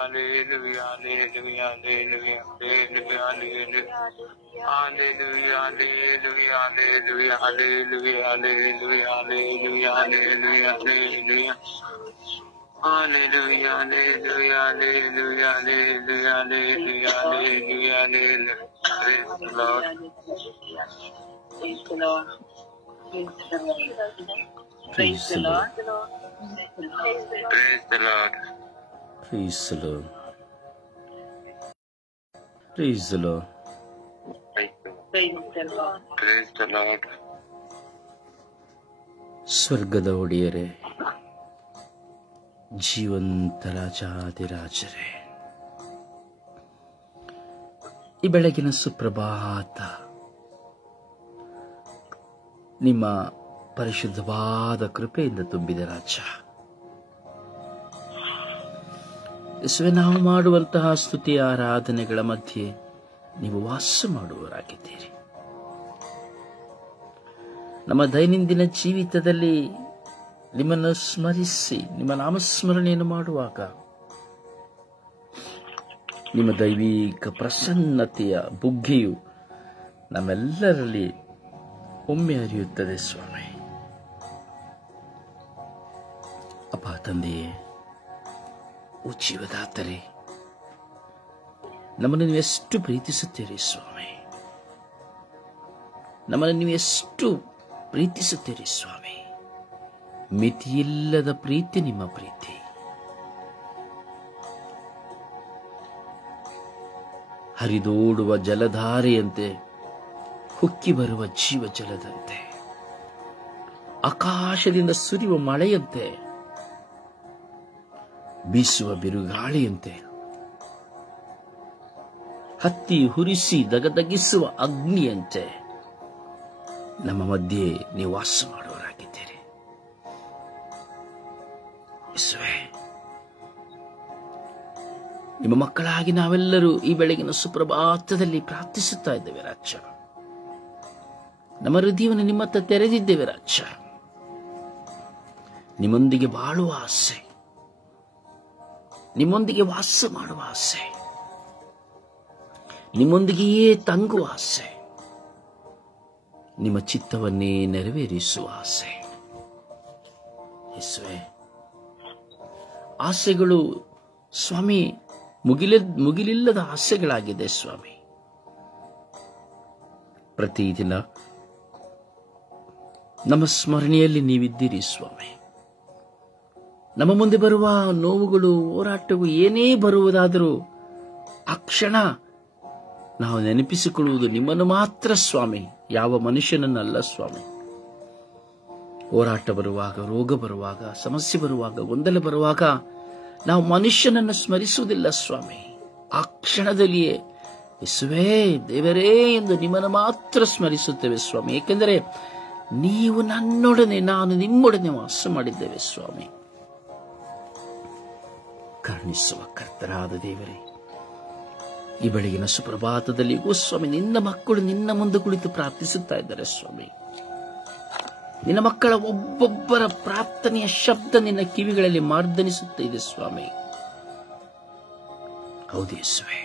Hallelujah, hallelujah, hallelujah, hallelujah, hallelujah, hallelujah, hallelujah, hallelujah, hallelujah, hallelujah, hallelujah, hallelujah. Hallelujah, hallelujah, hallelujah, hallelujah, hallelujah, hallelujah, hallelujah. Praise the Lord. Praise the Lord. Praise the Lord. Praise the Lord. Praise the Lord. Praise the Lord. Praise the Lord. ಸ್ವರ್ಗದ ಒಡೆಯರೇ, ಜೀವಂತ ರಾಜಾದಿರಾಜರೇ, ಈ ಬೆಳಗಿನ ಸುಪ್ರಭಾತ ನಿಮ್ಮ ಪರಿಶುದ್ಧವಾದ ಕೃಪೆಯಿಂದ ತುಂಬಿದ ರಾಜ. ಯೇಸುವೆ, ನಾವು ಮಾಡುವಂತಹ ಸ್ತುತಿ ಆರಾಧನೆಗಳ ಮಧ್ಯೆ ನೀವು ವಾಸ ಮಾಡುವವರಾಗಿದ್ದೀರಿ. ನಮ್ಮ ದೈನಂದಿನ ಜೀವಿತದಲ್ಲಿ ನಿಮ್ಮನ್ನು ಸ್ಮರಿಸಿ ನಿಮ್ಮ ನಾಮಸ್ಮರಣೆಯನ್ನು ಮಾಡುವಾಗ ನಿಮ್ಮ ದೈವಿಕ ಪ್ರಸನ್ನತೆಯ ಬುಗ್ಗೆಯು ನಮ್ಮೆಲ್ಲರಲ್ಲಿ ಒಮ್ಮೆ ಹರಿಯುತ್ತದೆ ಸ್ವಾಮಿ. ಅಪ್ಪ ತಂದೆಯೇ, ಓ ಜೀವದಾತರೇ, ನಮ್ಮನ್ನು ನೀವು ಎಷ್ಟು ಪ್ರೀತಿಸುತ್ತೀರಿ ಸ್ವಾಮಿ. ನಮ್ಮನ್ನು ನೀವು ಎಷ್ಟು ಪ್ರೀತಿಸುತ್ತೀರಿ ಸ್ವಾಮಿ. ಮಿತಿಯಿಲ್ಲದ ಪ್ರೀತಿ ನಿಮ್ಮ ಪ್ರೀತಿ. ಹರಿದೋಡುವ ಜಲಧಾರೆಯಂತೆ, ಹುಕ್ಕಿ ಬರುವ ಜೀವ ಜಲದಂತೆ, ಆಕಾಶದಿಂದ ಸುರಿಯುವ ಮಳೆಯಂತೆ, ಬೀಸುವ ಬಿರುಗಾಳಿಯಂತೆ, ಹತ್ತಿ ಹುರಿಸಿ ದಗದಗಿಸುವ ಅಗ್ನಿಯಂತೆ ನಮ್ಮ ಮಧ್ಯೆ ನೀವು ವಾಸ ಮಾಡುವವರಾಗಿದ್ದೀರಿ. ಯೇಸುವೇ, ನಿಮ್ಮ ಮಕ್ಕಳಾಗಿ ನಾವೆಲ್ಲರೂ ಈ ಬೆಳಗಿನ ಸುಪ್ರಭಾತದಲ್ಲಿ ಪ್ರಾರ್ಥಿಸುತ್ತಾ ಇದ್ದೇವೆ ರಾಜ. ನಮ್ಮ ಹೃದಯವನ್ನು ನಿಮ್ಮತ್ತ ತೆರೆದಿದ್ದೇವೆ ರಾಜ. ನಿಮ್ಮೊಂದಿಗೆ ಬಾಳುವ ಆಸೆ, ನಿಮ್ಮೊಂದಿಗೆ ವಾಸ ಮಾಡುವ ಆಸೆ, ನಿಮ್ಮೊಂದಿಗೆಯೇ ತಂಗುವ ಆಸೆ, ನಿಮ್ಮ ಚಿತ್ತವನ್ನೇ ನೆರವೇರಿಸುವ ಆಸೆ. ಯೇಸುವೇ, ಆಸೆಗಳು ಸ್ವಾಮಿ ಮುಗಿಲಿಲ್ಲದ ಆಸೆಗಳಾಗಿದೆ ಸ್ವಾಮಿ. ಪ್ರತಿದಿನ ನಮ್ಮ ಸ್ಮರಣೆಯಲ್ಲಿ ನೀವಿದ್ದೀರಿ ಸ್ವಾಮಿ. ನಮ್ಮ ಮುಂದೆ ಬರುವ ನೋವುಗಳು, ಹೋರಾಟವು ಏನೇ ಬರುವುದಾದರೂ ಆ ಕ್ಷಣ ನಾವು ನೆನಪಿಸಿಕೊಳ್ಳುವುದು ನಿಮ್ಮನ್ನು ಮಾತ್ರ ಸ್ವಾಮಿ, ಯಾವ ಮನುಷ್ಯನನ್ನಲ್ಲ ಸ್ವಾಮಿ. ಹೋರಾಟ ಬರುವಾಗ, ರೋಗ ಬರುವಾಗ, ಸಮಸ್ಯೆ ಬರುವಾಗ, ಗೊಂದಲ ಬರುವಾಗ ನಾವು ಮನುಷ್ಯನನ್ನು ಸ್ಮರಿಸುವುದಿಲ್ಲ ಸ್ವಾಮಿ. ಆ ಕ್ಷಣದಲ್ಲಿಯೇ ಯೇಸುವೇ ದೇವರೇ ಎಂದು ನಿಮ್ಮನ್ನು ಮಾತ್ರ ಸ್ಮರಿಸುತ್ತೇವೆ ಸ್ವಾಮಿ. ಏಕೆಂದರೆ ನೀವು ನನ್ನೊಡನೆ, ನಾನು ನಿಮ್ಮೊಡನೆ ವಾಸ ಮಾಡಿದ್ದೇವೆ ಸ್ವಾಮಿ. ಕರುಣಿಸುವ ಕರ್ತರಾದ ದೇವರೇ, ಈ ಬೆಳಗಿನ ಸುಪ್ರಭಾತದಲ್ಲಿ ಸ್ವಾಮಿ ನಿನ್ನ ಮಕ್ಕಳು ನಿನ್ನ ಮುಂದೆ ಕುಳಿತು ಪ್ರಾರ್ಥಿಸುತ್ತಾ ಇದ್ದಾರೆ ಸ್ವಾಮಿ. ನಿನ್ನ ಮಕ್ಕಳ ಒಬ್ಬೊಬ್ಬರ ಪ್ರಾರ್ಥನೆಯ ಶಬ್ದ ನಿನ್ನ ಕಿವಿಗಳಲ್ಲಿ ಮಾರ್ದನಿಸುತ್ತಾ ಇದೆ ಸ್ವಾಮಿ. ಹೌದು ಯೇಸುವೇ,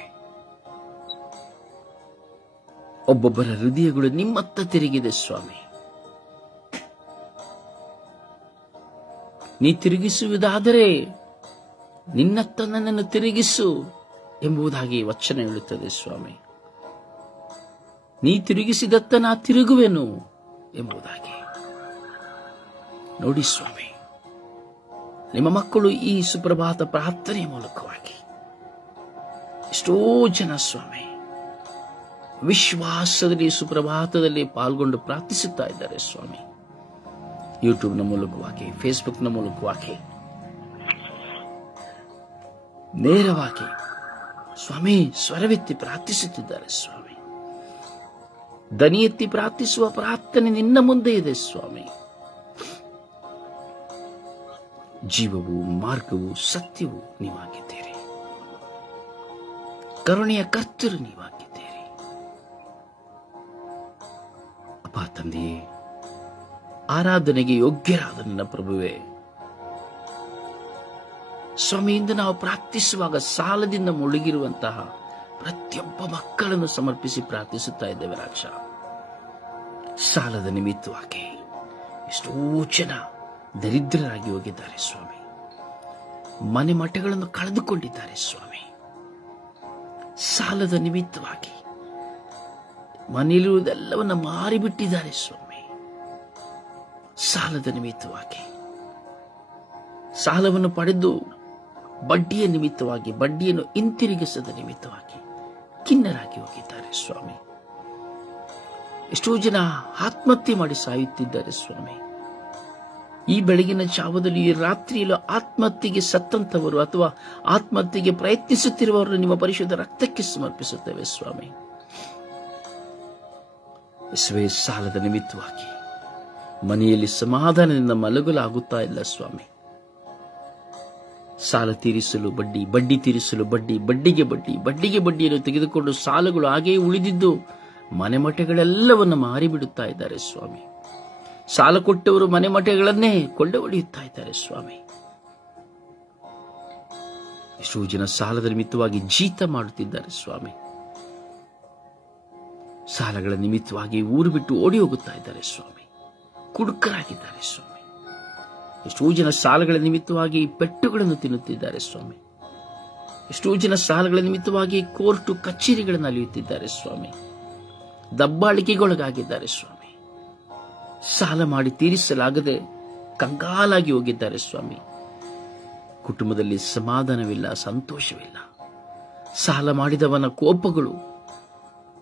ಒಬ್ಬೊಬ್ಬರ ಹೃದಯಗಳು ನಿಮ್ಮತ್ತ ತಿರುಗಿದೆ ಸ್ವಾಮಿ. ನೀ ತಿರುಗಿಸುವುದಾದರೆ ನಿನ್ನತ್ತ ನನ್ನನ್ನು ತಿರುಗಿಸು ಎಂಬುದಾಗಿ ವಚನ ಹೇಳುತ್ತದೆ ಸ್ವಾಮಿ. ನೀ ತಿರುಗಿಸಿದತ್ತ ನಾ ತಿರುಗುವೆನು ಎಂಬುದಾಗಿ. ನೋಡಿ ಸ್ವಾಮಿ, ನಿಮ್ಮ ಮಕ್ಕಳು ಈ ಸುಪ್ರಭಾತ ಪ್ರಾರ್ಥನೆಯ ಮೂಲಕವಾಗಿ ಎಷ್ಟೋ ಜನ ಸ್ವಾಮಿ ವಿಶ್ವಾಸದಲ್ಲಿ ಸುಪ್ರಭಾತದಲ್ಲಿ ಪಾಲ್ಗೊಂಡು ಪ್ರಾರ್ಥಿಸುತ್ತಾ ಇದ್ದಾರೆ ಸ್ವಾಮಿ. ಯೂಟ್ಯೂಬ್ನ ಮೂಲಕವಾಗಿ, ಫೇಸ್ಬುಕ್ನ ಮೂಲಕವಾಗಿ, ನೇರವಾಗಿ ಸ್ವಾಮಿ ಸ್ವರವೆತ್ತಿ ಪ್ರಾರ್ಥಿಸುತ್ತಿದ್ದಾರೆ ಸ್ವಾಮಿ. ದನಿ ಎತ್ತಿ ಪ್ರಾರ್ಥಿಸುವ ಪ್ರಾರ್ಥನೆ ನಿನ್ನ ಮುಂದೆ ಇದೆ ಸ್ವಾಮಿ. ಜೀವವು, ಮಾರ್ಗವು, ಸತ್ಯವು ನೀವಾಗಿದ್ದೀರಿ. ಕರುಣೆಯ ಕರ್ತರು ನೀವಾಗಿದ್ದೀರಿ. ಅಪ್ಪ ತಂದೆಯೇ, ಆರಾಧನೆಗೆ ಯೋಗ್ಯರಾದ ನನ್ನ ಪ್ರಭುವೇ, ಸ್ವಾಮಿಯಿಂದ ನಾವು ಪ್ರಾರ್ಥಿಸುವಾಗ ಸಾಲದಿಂದ ಮುಳುಗಿರುವಂತಹ ಪ್ರತಿಯೊಬ್ಬ ಮಕ್ಕಳನ್ನು ಸಮರ್ಪಿಸಿ ಪ್ರಾರ್ಥಿಸುತ್ತಾ ಇದ್ದೇವೆ ರಾಜ. ಸಾಲದ ನಿಮಿತ್ತವಾಗಿ ಎಷ್ಟೋ ಜನ ದರಿದ್ರರಾಗಿ ಹೋಗಿದ್ದಾರೆ ಸ್ವಾಮಿ. ಮನೆ ಮಠಗಳನ್ನು ಕಳೆದುಕೊಂಡಿದ್ದಾರೆ ಸ್ವಾಮಿ. ಸಾಲದ ನಿಮಿತ್ತವಾಗಿ ಮನೆಯಲ್ಲಿರುವುದೆಲ್ಲವನ್ನ ಮಾರಿಬಿಟ್ಟಿದ್ದಾರೆ ಸ್ವಾಮಿ. ಸಾಲದ ನಿಮಿತ್ತವಾಗಿ ಸಾಲವನ್ನು ಪಡೆದು ಬಡ್ಡಿಯ ನಿಮಿತ್ತವಾಗಿ ಬಡ್ಡಿಯನ್ನು ಹಿಂತಿರುಗಿಸದ ನಿಮಿತ್ತವಾಗಿ ಖಿನ್ನರಾಗಿ ಹೋಗಿದ್ದಾರೆ ಸ್ವಾಮಿ. ಎಷ್ಟೋ ಜನ ಆತ್ಮಹತ್ಯೆ ಮಾಡಿ ಸಾಯುತ್ತಿದ್ದಾರೆ ಸ್ವಾಮಿ. ಈ ಬೆಳಗಿನ ಜಾವದಲ್ಲಿ ಈ ರಾತ್ರಿಯಲ್ಲೂ ಆತ್ಮಹತ್ಯೆಗೆ ಸತ್ತಂತವರು ಅಥವಾ ಆತ್ಮಹತ್ಯೆಗೆ ಪ್ರಯತ್ನಿಸುತ್ತಿರುವವರನ್ನು ನಿಮ್ಮ ಪರಿಶುದ್ಧ ರಕ್ತಕ್ಕೆ ಸಮರ್ಪಿಸುತ್ತೇವೆ ಸ್ವಾಮಿ. ಯೇಸುವೇ, ಸಾಲದ ನಿಮಿತ್ತವಾಗಿ ಮನೆಯಲ್ಲಿ ಸಮಾಧಾನದಿಂದ ಮಲಗಲಾಗುತ್ತಾ ಇಲ್ಲ ಸ್ವಾಮಿ. ಸಾಲ ತೀರಿಸಲು ಬಡ್ಡಿ, ಬಡ್ಡಿ ತೀರಿಸಲು ಬಡ್ಡಿ, ಬಡ್ಡಿಗೆ ಬಡ್ಡಿ, ಬಡ್ಡಿಗೆ ಬಡ್ಡಿಯನ್ನು ತೆಗೆದುಕೊಂಡು ಸಾಲಗಳು ಹಾಗೆಯೇ ಉಳಿದಿದ್ದು ಮನೆ ಮಠಗಳೆಲ್ಲವನ್ನು ಮಾರಿಬಿಡುತ್ತಾ ಇದ್ದಾರೆ ಸ್ವಾಮಿ. ಸಾಲ ಕೊಟ್ಟವರು ಮನೆ ಮಠಗಳನ್ನೇ ಕೊಳ್ಳೆ ಹೊಡೆಯುತ್ತಾ ಇದ್ದಾರೆ ಸ್ವಾಮಿ. ಎಷ್ಟೋ ಜನ ಸಾಲದ ನಿಮಿತ್ತವಾಗಿ ಜೀತ ಮಾಡುತ್ತಿದ್ದಾರೆ ಸ್ವಾಮಿ. ಸಾಲಗಳ ನಿಮಿತ್ತವಾಗಿ ಊರು ಬಿಟ್ಟು ಓಡಿ ಹೋಗುತ್ತಾ ಇದ್ದಾರೆ ಸ್ವಾಮಿ. ಕುಡುಕರಾಗಿದ್ದಾರೆ ಸ್ವಾಮಿ. ಎಷ್ಟೋ ಜನ ಸಾಲಗಳ ನಿಮಿತ್ತವಾಗಿ ಪೆಟ್ಟುಗಳನ್ನು ತಿನ್ನುತ್ತಿದ್ದಾರೆ ಸ್ವಾಮಿ. ಎಷ್ಟೋ ಜನ ಸಾಲಗಳ ನಿಮಿತ್ತವಾಗಿ ಕೋರ್ಟು ಕಚೇರಿಗಳನ್ನು ಅಲಿಯುತ್ತಿದ್ದಾರೆ ಸ್ವಾಮಿ. ದಬ್ಬಾಳಿಕೆಗೊಳಗಾಗಿದ್ದಾರೆ ಸ್ವಾಮಿ. ಸಾಲ ಮಾಡಿ ತೀರಿಸಲಾಗದೆ ಕಂಗಾಲಾಗಿ ಹೋಗಿದ್ದಾರೆ ಸ್ವಾಮಿ. ಕುಟುಂಬದಲ್ಲಿ ಸಮಾಧಾನವಿಲ್ಲ, ಸಂತೋಷವಿಲ್ಲ. ಸಾಲ ಮಾಡಿದವನ ಕೋಪಗಳು,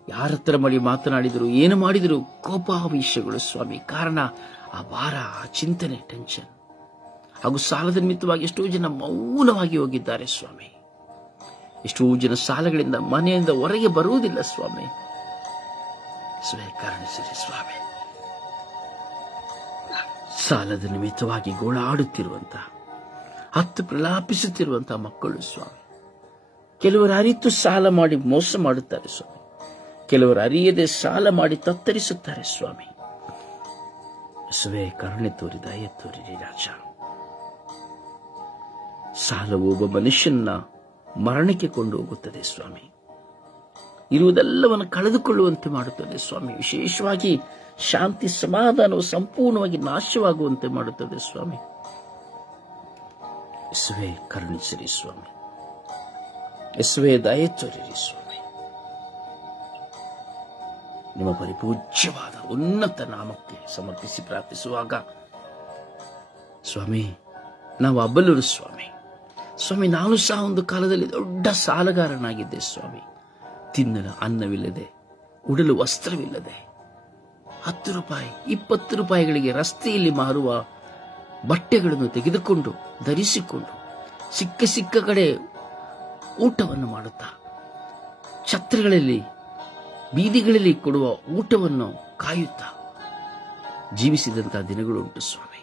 ಯಾರ ಹತ್ರ ಮಾಡಿ ಮಾತನಾಡಿದರು, ಏನು ಮಾಡಿದರು, ಕೋಪಾವೇಶಗಳು ಸ್ವಾಮಿ. ಕಾರಣ ಆ ಭಾರ, ಆ ಚಿಂತನೆ, ಟೆನ್ಷನ್. ಹಾಗೂ ಸಾಲದ ನಿಮಿತ್ತವಾಗಿ ಎಷ್ಟೋ ಜನ ಮೌನವಾಗಿ ಹೋಗಿದ್ದಾರೆ ಸ್ವಾಮಿ. ಎಷ್ಟೋ ಜನ ಸಾಲಗಳಿಂದ ಮನೆಯಿಂದ ಹೊರಗೆ ಬರುವುದಿಲ್ಲ ಸ್ವಾಮಿ. ಕರುಣಿಸಿರಿ ಸ್ವಾಮಿ. ಸಾಲದ ನಿಮಿತ್ತವಾಗಿ ಗೋಳಾಡುತ್ತಿರುವಂತಹ, ಹತ್ತು ಪ್ರಲಾಪಿಸುತ್ತಿರುವಂತಹ ಮಕ್ಕಳು ಸ್ವಾಮಿ. ಕೆಲವರು ಅರಿತು ಸಾಲ ಮಾಡಿ ಮೋಸ ಮಾಡುತ್ತಾರೆ ಸ್ವಾಮಿ. ಕೆಲವರು ಅರಿಯದೆ ಸಾಲ ಮಾಡಿ ತತ್ತರಿಸುತ್ತಾರೆ ಸ್ವಾಮಿ. ಕರುಣೆ ತೋರಿ, ದಯೆ ತೋರಿರಿ ರಾಜ. ಸಾಲವು ಒಬ್ಬ ಮನುಷ್ಯನ ಮರಣಕ್ಕೆ ಕೊಂಡು ಹೋಗುತ್ತದೆ ಸ್ವಾಮಿ. ಇರುವುದೆಲ್ಲವನ್ನು ಕಳೆದುಕೊಳ್ಳುವಂತೆ ಮಾಡುತ್ತದೆ ಸ್ವಾಮಿ. ವಿಶೇಷವಾಗಿ ಶಾಂತಿ ಸಮಾಧಾನವು ಸಂಪೂರ್ಣವಾಗಿ ನಾಶವಾಗುವಂತೆ ಮಾಡುತ್ತದೆ ಸ್ವಾಮಿ. ಯೇಸುವೇ, ಕರುಣಿಸಿರಿ ಸ್ವಾಮಿ. ಯೇಸುವೇ, ದಯೆ ತೋರಿರಿ ಸ್ವಾಮಿ. ನಿಮ್ಮ ಪರಿಪೂಜ್ಯವಾದ ಉನ್ನತ ನಾಮಕ್ಕೆ ಸಮರ್ಪಿಸಿ ಪ್ರಾರ್ಥಿಸುವಾಗ ಸ್ವಾಮಿ, ನಾವು ಅಬಲರು ಸ್ವಾಮಿ. ಸ್ವಾಮಿ, ನಾನು ಸಹ ಒಂದು ಕಾಲದಲ್ಲಿ ದೊಡ್ಡ ಸಾಲಗಾರನಾಗಿದ್ದೆ ಸ್ವಾಮಿ. ತಿನ್ನಲು ಅನ್ನವಿಲ್ಲದೆ, ಉಡಲು ವಸ್ತ್ರವಿಲ್ಲದೆ, 10 ರೂಪಾಯಿ 20 ರೂಪಾಯಿಗಳಿಗೆ ರಸ್ತೆಯಲ್ಲಿ ಮಾರುವ ಬಟ್ಟೆಗಳನ್ನು ತೆಗೆದುಕೊಂಡು ಧರಿಸಿಕೊಂಡು ಸಿಕ್ಕ ಕಡೆ ಊಟವನ್ನು ಮಾಡುತ್ತಾ, ಛತ್ರಗಳಲ್ಲಿ ಬೀದಿಗಳಲ್ಲಿ ಕೊಡುವ ಊಟವನ್ನು ಕಾಯುತ್ತಾ ಜೀವಿಸಿದಂತಹ ದಿನಗಳು ಉಂಟು ಸ್ವಾಮಿ.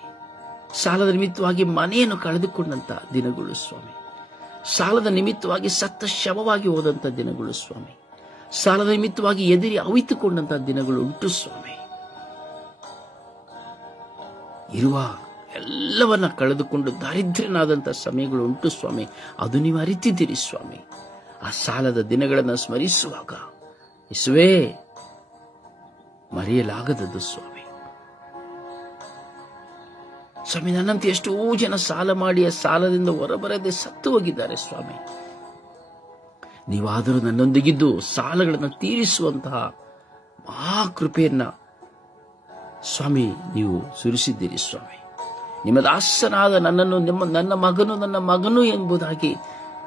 ಸಾಲದ ನಿಮಿತ್ತವಾಗಿ ಮನೆಯನ್ನು ಕಳೆದುಕೊಂಡಂತಹ ದಿನಗಳು ಸ್ವಾಮಿ. ಸಾಲದ ನಿಮಿತ್ತವಾಗಿ ಸತ್ತ ಶವವಾಗಿ ಹೋದಂತಹ ದಿನಗಳು ಸ್ವಾಮಿ. ಸಾಲದ ನಿಮಿತ್ತವಾಗಿ ಎದುರಿ ಅವಿತುಕೊಂಡಂತಹ ದಿನಗಳು ಉಂಟು ಸ್ವಾಮಿ. ಇರುವ ಎಲ್ಲವನ್ನ ಕಳೆದುಕೊಂಡು ದಾರಿದ್ರ್ಯನಾದಂತಹ ಸಮಯಗಳು ಉಂಟು ಸ್ವಾಮಿ. ಅದು ನೀವು ಅರಿತಿದ್ದೀರಿ ಸ್ವಾಮಿ. ಆ ಸಾಲದ ದಿನಗಳನ್ನು ಸ್ಮರಿಸುವಾಗ ಯೇಸುವೇ, ಮರೆಯಲಾಗದದ್ದು ಸ್ವಾಮಿ. ಸ್ವಾಮಿ, ನನ್ನಂತೆ ಎಷ್ಟೋ ಜನ ಸಾಲ ಮಾಡಿ ಆ ಸಾಲದಿಂದ ಹೊರಬರದೆ ಸತ್ತು ಹೋಗಿದ್ದಾರೆ ಸ್ವಾಮಿ. ನೀವಾದರೂ ನನ್ನೊಂದಿಗಿದ್ದು ಸಾಲಗಳನ್ನು ತೀರಿಸುವಂತಹ ಮಹಾಕೃಪೆಯನ್ನ ಸ್ವಾಮಿ ನೀವು ಸುರಿಸಿದ್ದೀರಿ ಸ್ವಾಮಿ. ನಿಮ್ಮ ದಾಸನಾದ ನನ್ನನ್ನು ನನ್ನ ಮಗನು ಎಂಬುದಾಗಿ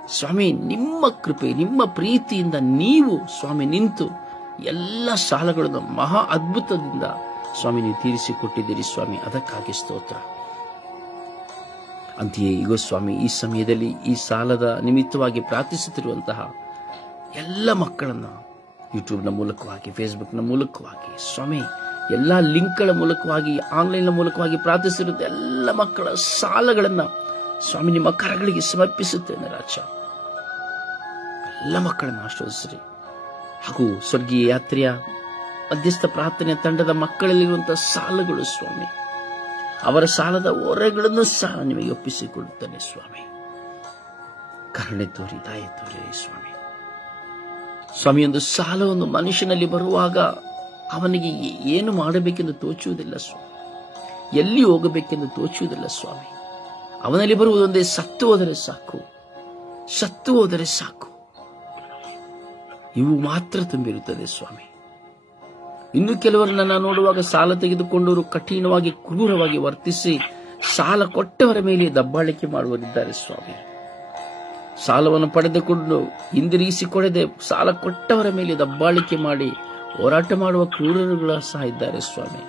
ಸ್ವಾಮಿ, ನಿಮ್ಮ ಕೃಪೆ, ನಿಮ್ಮ ಪ್ರೀತಿಯಿಂದ ನೀವು ಸ್ವಾಮಿ ನಿಂತು ಎಲ್ಲ ಸಾಲಗಳನ್ನು ಮಹಾ ಅದ್ಭುತದಿಂದ ಸ್ವಾಮಿ ನೀವು ತೀರಿಸಿಕೊಟ್ಟಿದ್ದೀರಿ ಸ್ವಾಮಿ. ಅದಕ್ಕಾಗಿ ಸ್ತೋತ್ರ. ಅಂತೆಯೇ ಈಗ ಸ್ವಾಮಿ, ಈ ಸಮಯದಲ್ಲಿ ಈ ಸಾಲದ ನಿಮಿತ್ತವಾಗಿ ಪ್ರಾರ್ಥಿಸುತ್ತಿರುವಂತಹ ಎಲ್ಲ ಮಕ್ಕಳನ್ನ ಯೂಟ್ಯೂಬ್ನ ಮೂಲಕವಾಗಿ, ಫೇಸ್ಬುಕ್ನ ಮೂಲಕವಾಗಿ ಸ್ವಾಮಿ, ಎಲ್ಲ ಲಿಂಕ್ಗಳ ಮೂಲಕವಾಗಿ, ಆನ್ಲೈನ್ ಮೂಲಕವಾಗಿ ಪ್ರಾರ್ಥಿಸಿರುವ ಎಲ್ಲ ಮಕ್ಕಳ ಸಾಲಗಳನ್ನ ಸ್ವಾಮಿ ನಿಮ್ಮ ಕರಗಳಿಗೆ ಸಮರ್ಪಿಸುತ್ತೇನೆ ರಾಜ. ಎಲ್ಲ ಮಕ್ಕಳನ್ನು ಆಶೀರ್ವದಿಸಿರಿ. ಹಾಗೂ ಸ್ವರ್ಗೀಯ ಯಾತ್ರೆಯ ಮಧ್ಯಸ್ಥ ಪ್ರಾರ್ಥನೆಯ ತಂಡದ ಮಕ್ಕಳಲ್ಲಿರುವಂತಹ ಸಾಲಗಳು ಸ್ವಾಮಿ, ಅವರ ಸಾಲದ ಹೊರೆಗಳನ್ನು ಸಹ ನಿಮಗೆ ಒಪ್ಪಿಸಿಕೊಳ್ಳುತ್ತೇನೆ ಸ್ವಾಮಿ. ಕರುಣೆ ತೋರಿ ದಯೆ ತೋರಿರಿ ಸ್ವಾಮಿ. ಸ್ವಾಮಿ, ಒಂದು ಸಾಲ ಒಂದು ಮನುಷ್ಯನಲ್ಲಿ ಬರುವಾಗ ಅವನಿಗೆ ಏನು ಮಾಡಬೇಕೆಂದು ತೋಚುವುದಿಲ್ಲ ಸ್ವಾಮಿ, ಎಲ್ಲಿ ಹೋಗಬೇಕೆಂದು ತೋಚುವುದಿಲ್ಲ ಸ್ವಾಮಿ. ಅವನಲ್ಲಿ ಬರುವುದೊಂದೇ ಸತ್ತು ಹೋದರೆ ಸಾಕು, ಸತ್ತು ಹೋದರೆ ಸಾಕು, ಇವು ಮಾತ್ರ ತುಂಬಿರುತ್ತದೆ ಸ್ವಾಮಿ. ಇನ್ನು ಕೆಲವರನ್ನ ನೋಡುವಾಗ ಸಾಲ ತೆಗೆದುಕೊಂಡವರು ಕಠಿಣವಾಗಿ ಕ್ರೂರವಾಗಿ ವರ್ತಿಸಿ ಸಾಲ ಕೊಟ್ಟವರ ಮೇಲೆ ದಬ್ಬಾಳಿಕೆ ಮಾಡುವರಿದ್ದಾರೆ ಸ್ವಾಮಿ. ಸಾಲವನ್ನು ಪಡೆದುಕೊಂಡು ಹಿಂದಿರುಗಿಸಿಕೊಡದೆ ಸಾಲ ಕೊಟ್ಟವರ ಮೇಲೆ ದಬ್ಬಾಳಿಕೆ ಮಾಡಿ ಹೋರಾಟ ಮಾಡುವ ಕ್ರೂರರುಗಳು ಸಹ ಇದ್ದಾರೆ ಸ್ವಾಮಿ.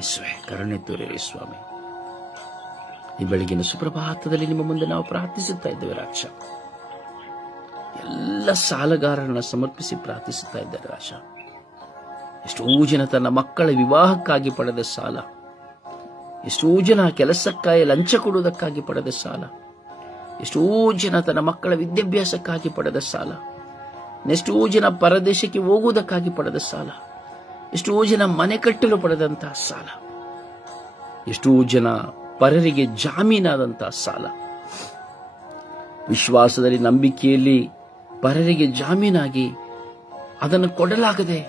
ಯೇಸುವೇ, ಕರುಣೆ ತೋರಿರಿ ಸ್ವಾಮಿ. ಈ ಬೆಳಗಿನ ಸುಪ್ರಭಾತದಲ್ಲಿ ನಿಮ್ಮ ಮುಂದೆ ನಾವು ಪ್ರಾರ್ಥಿಸುತ್ತಾ ಇದ್ದೇವೆ ರಾಜ. ಎಲ್ಲ ಸಾಲಗಾರರನ್ನ ಸಮರ್ಪಿಸಿ ಪ್ರಾರ್ಥಿಸುತ್ತಾ ಇದ್ದಾರೆ ರಾಜ. ಎಷ್ಟೋ ಜನ ತನ್ನ ಮಕ್ಕಳ ವಿವಾಹಕ್ಕಾಗಿ ಪಡೆದ ಸಾಲ, ಎಷ್ಟೋ ಜನ ಕೆಲಸಕ್ಕಾಗಿ ಲಂಚ ಕೊಡುವುದಕ್ಕಾಗಿ ಪಡೆದ ಸಾಲ, ಎಷ್ಟೋ ಜನ ತನ್ನ ಮಕ್ಕಳ ವಿದ್ಯಾಭ್ಯಾಸಕ್ಕಾಗಿ ಪಡೆದ ಸಾಲ, ಎಷ್ಟೋ ಜನ ಪರದೇಶಕ್ಕೆ ಹೋಗುವುದಕ್ಕಾಗಿ ಪಡೆದ ಸಾಲ, ಎಷ್ಟೋ ಜನ ಮನೆ ಕಟ್ಟಲು ಪಡೆದಂತಹ ಸಾಲ, ಎಷ್ಟೋ ಜನ ಪರರಿಗೆ ಜಾಮೀನಾದಂತಹ ಸಾಲ, ವಿಶ್ವಾಸದಲ್ಲಿ ನಂಬಿಕೆಯಲ್ಲಿ ಪರರಿಗೆ ಜಾಮೀನಾಗಿ ಅದನ್ನು ಕೊಡಲಾಗದೆ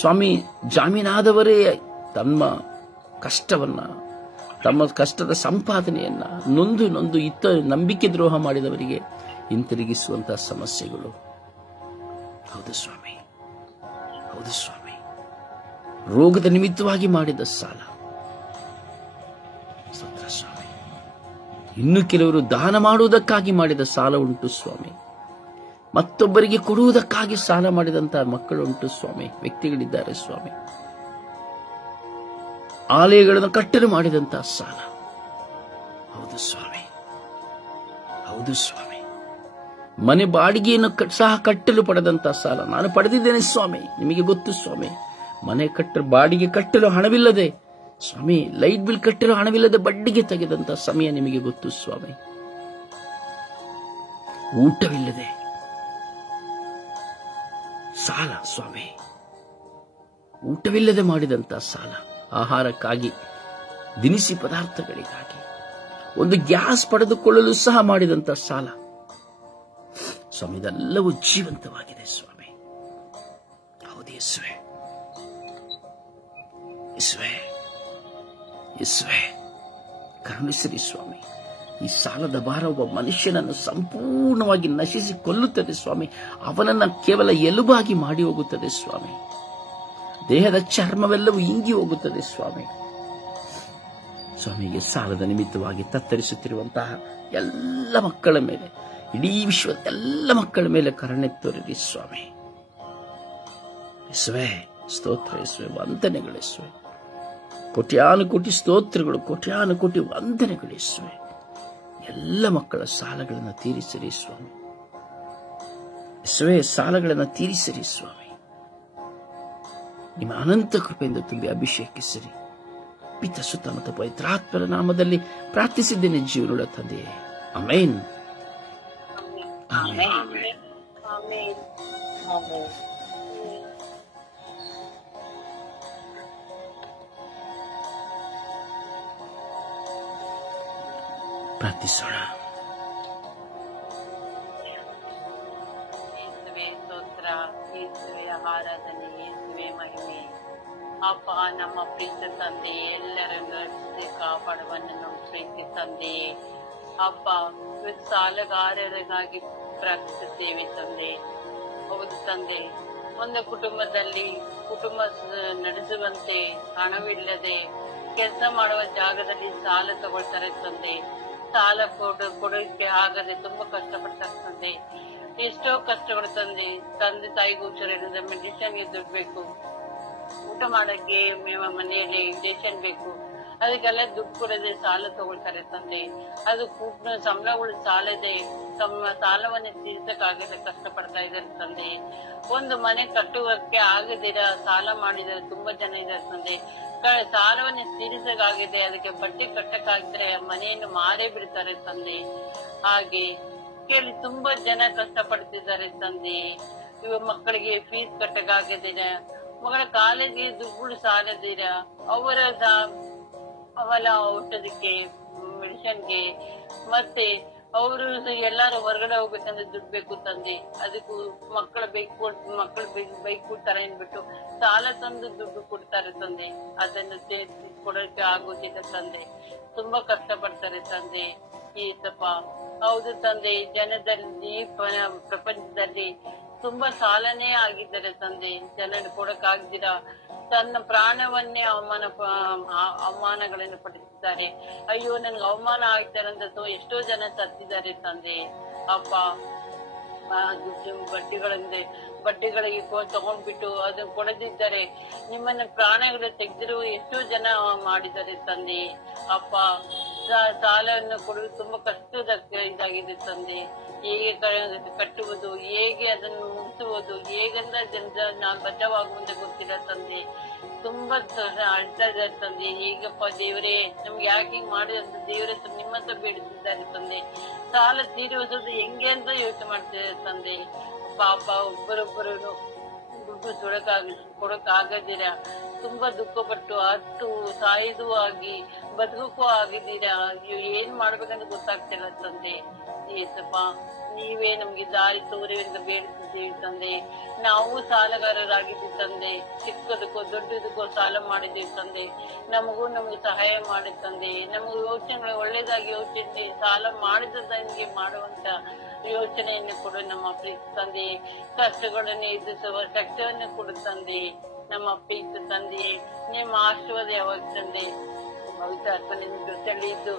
ಸ್ವಾಮಿ, ಜಾಮೀನಾದವರೇ ತಮ್ಮ ಕಷ್ಟವನ್ನ, ತಮ್ಮ ಕಷ್ಟದ ಸಂಪಾದನೆಯನ್ನ ನೊಂದು ನೊಂದು ನಂಬಿಕೆ ದ್ರೋಹ ಮಾಡಿದವರಿಗೆ ಹಿಂತಿರುಗಿಸುವಂತಹ ಸಮಸ್ಯೆಗಳು. ಹೌದು ಸ್ವಾಮಿ, ಹೌದು ಸ್ವಾಮಿ. ರೋಗದ ನಿಮಿತ್ತವಾಗಿ ಮಾಡಿದ ಸಾಲ, ಸ್ತೋತ್ರ ಸ್ವಾಮಿ. ಇನ್ನು ಕೆಲವರು ದಾನ ಮಾಡುವುದಕ್ಕಾಗಿ ಮಾಡಿದ ಸಾಲ ಉಂಟು ಸ್ವಾಮಿ. ಮತ್ತೊಬ್ಬರಿಗೆ ಕೊಡುವುದಕ್ಕಾಗಿ ಸಾಲ ಮಾಡಿದಂತಹ ಮಕ್ಕಳು ಉಂಟು ಸ್ವಾಮಿ, ವ್ಯಕ್ತಿಗಳಿದ್ದಾರೆ ಸ್ವಾಮಿ. ಆಲಯಗಳನ್ನು ಕಟ್ಟಲು ಮಾಡಿದಂತಹ ಸಾಲ. ಹೌದು ಸ್ವಾಮಿ, ಹೌದು ಸ್ವಾಮಿ. ಮನೆ ಬಾಡಿಗೆಯನ್ನು ಸಹ ಕಟ್ಟಲು ಪಡೆದಂತಹ ಸಾಲ ನಾನು ಪಡೆದಿದ್ದೇನೆ ಸ್ವಾಮಿ, ನಿಮಗೆ ಗೊತ್ತು ಸ್ವಾಮಿ. ಮನೆ ಬಾಡಿಗೆ ಕಟ್ಟಲು ಹಣವಿಲ್ಲದೆ ಸ್ವಾಮಿ, ಲೈಟ್ ಬಿಲ್ ಕಟ್ಟಲು ಹಣವಿಲ್ಲದೆ ಬಡ್ಡಿಗೆ ತೆಗೆದಂತಹ ಸಮಯ ನಿಮಗೆ ಗೊತ್ತು ಸ್ವಾಮಿ. ಊಟವಿಲ್ಲದೆ ಸಾಲ ಸ್ವಾಮಿ, ಊಟವಿಲ್ಲದೆ ಮಾಡಿದಂತಹ ಸಾಲ, ಆಹಾರಕ್ಕಾಗಿ, ದಿನಸಿ ಪದಾರ್ಥಗಳಿಗಾಗಿ, ಒಂದು ಗ್ಯಾಸ್ ಪಡೆದುಕೊಳ್ಳಲು ಸಹ ಮಾಡಿದಂತಹ ಸಾಲ ಸ್ವಾಮಿ. ಇದೆಲ್ಲವೂ ಜೀವಂತವಾಗಿದೆ ಸ್ವಾಮಿ. ಹೌದು ಯೇಸುವೇ, ಯೇಸುವೇ, ಯೇಸುವೇ, ಕರುಣಿಸಿರಿ ಸ್ವಾಮಿ. ಈ ಸಾಲದ ಭಾರ ಒಬ್ಬ ಮನುಷ್ಯನನ್ನು ಸಂಪೂರ್ಣವಾಗಿ ನಶಿಸಿ ಕೊಲ್ಲುತ್ತದೆ ಸ್ವಾಮಿ. ಅವನನ್ನು ಕೇವಲ ಎಲುಬಾಗಿ ಮಾಡಿ ಹೋಗುತ್ತದೆ ಸ್ವಾಮಿ. ದೇಹದ ಚರ್ಮವೆಲ್ಲವೂ ಇಂಗಿ ಹೋಗುತ್ತದೆ ಸ್ವಾಮಿ. ಸ್ವಾಮಿಗೆ ಸಾಲದ ನಿಮಿತ್ತವಾಗಿ ತತ್ತರಿಸುತ್ತಿರುವಂತಹ ಎಲ್ಲ ಮಕ್ಕಳ ಮೇಲೆ, ಇಡೀ ವಿಶ್ವದ ಎಲ್ಲ ಮಕ್ಕಳ ಮೇಲೆ ಕರುಣೆ ತೋರಿರಿ ಸ್ವಾಮಿ. ಯೇಸುವೇ, ಸ್ತೋತ್ರ ಯೇಸುವೇ, ವಂದನೆಗಳು ಯೇಸುವೇ. ಕೋಟ್ಯಾನುಕೋಟಿ ಸ್ತೋತ್ರಗಳು, ಕೋಟ್ಯಾನುಕೋಟಿ ವಂದನೆಗಳು ಯೇಸುವೇ. ಎಲ್ಲ ಮಕ್ಕಳ ಸಾಲಗಳನ್ನು ತೀರಿಸಿರಿ ಸ್ವಾಮಿ. ಯೇಸುವೇ, ಸಾಲಗಳನ್ನು ತೀರಿಸಿರಿ ಸ್ವಾಮಿ. ನಿಮ್ಮ ಅನಂತ ಕೃಪೆಯಿಂದ ತುಂಬಿ ಅಭಿಷೇಕಿಸಿರಿ. ಪಿತ ಸುತ ಮತ್ತು ಪವಿತ್ರಾತ್ಮರ ನಾಮದಲ್ಲಿ ಪ್ರಾರ್ಥಿಸಿದ್ದೇನೆ ಜೀವನುಳ್ಳ ತಂದೆಯೇ, ಆಮೆನ್. ಪ್ರಾರ್ಥಿಸೋಣ. ಯೇಸುವೆ ಸ್ತೋತ್ರ, ಯೇಸುವೆ ಆರಾಧನೆ, ಯೇಸುವೆ ಮಹಿಮೆ. ಅಪ್ಪ, ನಮ್ಮ ಪ್ರೀತಿ ತಂದೆಯೇ, ಎಲ್ಲರನ್ನು ರಕ್ಷಿಸಿ ಕಾಪಾಡುವ ನಮ್ಮ ಪ್ರೀತಿ ತಂದೆಯೇ. ಅಪ್ಪ, ಸಾಲಗಾರರಿಗಾಗಿ ಪ್ರಾರ್ಥಿಸುತ್ತೇವೆ ತಂದೆ. ಹೌದು ತಂದೆ, ಒಂದು ಕುಟುಂಬದಲ್ಲಿ ಕುಟುಂಬ ನಡೆಸುವಂತೆ ಹಣವಿಲ್ಲದೆ ಕೆಲಸ ಮಾಡುವ ಜಾಗದಲ್ಲಿ ಸಾಲ ತಗೊಳ್ತಾರೆ ತಂದೆ. ಸಾಲ ಕೊಡೋಕೆ ಆಗದೆ ತುಂಬಾ ಕಷ್ಟಪಡ್ತಾರೆ ತಂದೆ. ಎಷ್ಟೋ ಕಷ್ಟಗಳು ತಂದೆ. ತಂದೆ ತಾಯಿಗೂ ಹುಷಾರಿಲ್ಲದ ಮೆಡಿಸಿನ್ಗೆ ದುಡ್ಡು ಬೇಕು, ಊಟ ಮಾಡಕ್ಕೆ ಮನೆಯಲ್ಲಿ ಇಂಜೆಕ್ಷನ್ ಬೇಕು, ಅದಕ್ಕೆಲ್ಲ ದುಡ್ಡು ಕೊಡದೆ ಸಾಲ ತಗೊಳ್ತಾರೆ ತಂದೆ. ಅದು ಸಂಬಳಗಳು ಸಾಲದೆ ತಮ್ಮ ಸಾಲವನ್ನೇ ತೀರ್ಸಕ್ಕಾಗದೆ ಕಷ್ಟಪಡ್ತಾ ಇದ್ದಾರೆ ತಂದೆ. ಒಂದು ಮನೆ ಕಟ್ಟುವಕ್ಕೆ ಆಗದಿರ ಸಾಲ ಮಾಡಿದರೆ ತುಂಬಾ ಜನ ಇದ್ದಾರೆ ತಂದೆ. ಸಾಲವನ್ನೇ ತೀರಿಸಕ್ಕಾಗಿದೆ, ಅದಕ್ಕೆ ಬಡ್ಡಿ ಕಟ್ಟಕ್ಕಾಗಿದ್ರೆ ಮನೆಯನ್ನು ಮಾರೇ ಬಿಡ್ತಾರೆ ತಂದೆ. ಹಾಗೆ ಕೇಳಿ ತುಂಬಾ ಜನ ಕಷ್ಟಪಡ್ತಿದ್ದಾರೆ ತಂದೆ. ಇವ ಮಕ್ಕಳಿಗೆ ಫೀಸ್ ಕಟ್ಟಕ್ಕಾಗದಿರ, ಮಗಳ ಕಾಲೇಜಿಗೆ ದುಡ್ಡು ಸಾಲದಿರ, ಅವರ ಔಷಧಕ್ಕೆ ಮೆಡಿಸಿನ್ಗೆ, ಮತ್ತೆ ಅವರು ಎಲ್ಲಾರು ಹೊರಗಡೆ ಹೋಗ್ಬೇಕಂದ್ರೆ ದುಡ್ಡು ಬೇಕು ತಂದೆ, ಅದಕ್ಕೂ ಮಕ್ಕಳ ಬೈಕ್ ಕೊಡ್ತಾರೆ ಅಂದ್ಬಿಟ್ಟು ಸಾಲ ತಂದು ದುಡ್ಡು ಕೊಡ್ತಾರೆ ತಂದೆ. ಅದನ್ನು ಕೊಡೋಕೆ ಆಗೋದಿಲ್ಲ ತಂದೆ, ತುಂಬಾ ಕಷ್ಟ ಪಡ್ತಾರೆ ತಂದೆ. ಏಸಪ್ಪ, ಹೌದು ತಂದೆ, ಜನದಲ್ಲಿ ಪ್ರಪಂಚದಲ್ಲಿ ತುಂಬಾ ಸಾಲನೇ ಆಗಿದ್ದಾರೆ ತಂದೆ. ಜನರು ಕೊಡಕ್ಕಾಗ್ದಿರ ತನ್ನ ಪ್ರಾಣವನ್ನೇ ಅವಮಾನಗಳನ್ನು ಪಡಿಸಿದ್ದಾರೆ. ಅಯ್ಯೋ, ನನ್ಗೆ ಅವಮಾನ ಆಗ್ತಾರಂತ ಎಷ್ಟೋ ಜನ ಸತ್ತಿದ್ದಾರೆ ತಂದೆ. ಅಪ್ಪ, ಬಡ್ಡಿಗಳಿಗೆ ತಗೊಂಡ್ಬಿಟ್ಟು ಅದನ್ನ ಕೊಡದಿದ್ದಾರೆ ನಿಮ್ಮನ್ನ ಪ್ರಾಣಗಳು ತೆಗೆದಿರು ಎಷ್ಟೋ ಜನ ಮಾಡಿದ್ದಾರೆ ತಂದೆ. ಅಪ್ಪ, ಸಾಲವನ್ನು ಕೊಡುವುದು ತುಂಬಾ ಕಷ್ಟದ ಇದಾಗಿದೆ ತಂದೆ. ಹೇಗೆ ಕಟ್ಟುವುದು, ಹೇಗೆ ಅದನ್ನು ಮುಗಿಸುವುದು, ಹೇಗಂದ್ರೆ ಬದ್ಧವಾಗುವಂತೆ ಗೊತ್ತಿಲ್ಲ ತಂದೆ. ತುಂಬಾ ಅಳ್ತಾ ಇದ್ದಾರೆ ತಂದೆ. ಹೇಗಪ್ಪ ದೇವರೇ, ನಮ್ಗೆ ಯಾಕೆ ಹಿಂಗ್ ಮಾಡಿದಂತ ದೇವರೇ ನಿಮ್ಮ ಹತ್ರ ಬೇಡಿಸಿದ್ದಾರೆ ತಂದೆ. ಸಾಲ ತೀರಿಸುವುದು ಹೆಂಗೆ ಅಂತ ಯೋಚನೆ ಮಾಡ್ತಿದ್ದಾರೆ ತಂದೆ. ಪಾಪ, ಒಬ್ಬರೊಬ್ಬರು ದುಡ್ಡು ಕೊಡಕ್ಕಾಗದಿರ ತುಂಬಾ ದುಃಖ ಪಟ್ಟು ಅತ್ತು ಸಾಯುದು ಆಗಿ ಬದುಕಕ್ಕೂ ಆಗಿದ್ದೀರಾ. ಏನ್ ಮಾಡ್ಬೇಕಂತ ಗೊತ್ತಾಗ್ತಿಲ್ಲ ತಂದೆ. ಏಸಪ್ಪ, ನೀವೇ ನಮ್ಗೆ ದಾರಿ ತೋರಿ ಅಂತ ಬೇಡಿಸಿದ್ದೀವಿ ತಂದೆ. ನಾವು ಸಾಲಗಾರರಾಗಿದ್ದೀವಿ ತಂದೆ. ಚಿಕ್ಕದಕ್ಕೋ ದೊಡ್ಡದಕ್ಕೋ ಸಾಲ ಮಾಡಿದ್ದೀವಿ ತಂದೆ. ನಮ್ಗೆ ಸಹಾಯ ಮಾಡಿ ತಂದೆ. ನಮ್ಗೆ ಯೋಚನೆ ಒಳ್ಳೇದಾಗಿ ಯೋಚನೆ, ಸಾಲ ಮಾಡಿದಂಗೆ ಮಾಡುವಂತ ಯೋಚನೆಯನ್ನು ಕೊಡು ನಮ್ಮ ಪ್ರೀತಿ ತಂದೆ. ಕಷ್ಟಗಳನ್ನು ಎದುರಿಸುವ ಶಕ್ತಿಯನ್ನು ಕೊಡು ತಂದೆ. ನಮ್ಮ ಪ್ರೀತಿ ತಂದೆ, ನಿಮ್ಮ ಆಶೀರ್ವಾದ ಯಾವಾಗ ತಂದೆ. ಪವಿತ್ರಾತ್ಮನಿಂದ ಜೊತೆಯಲ್ಲಿ ಇದ್ದು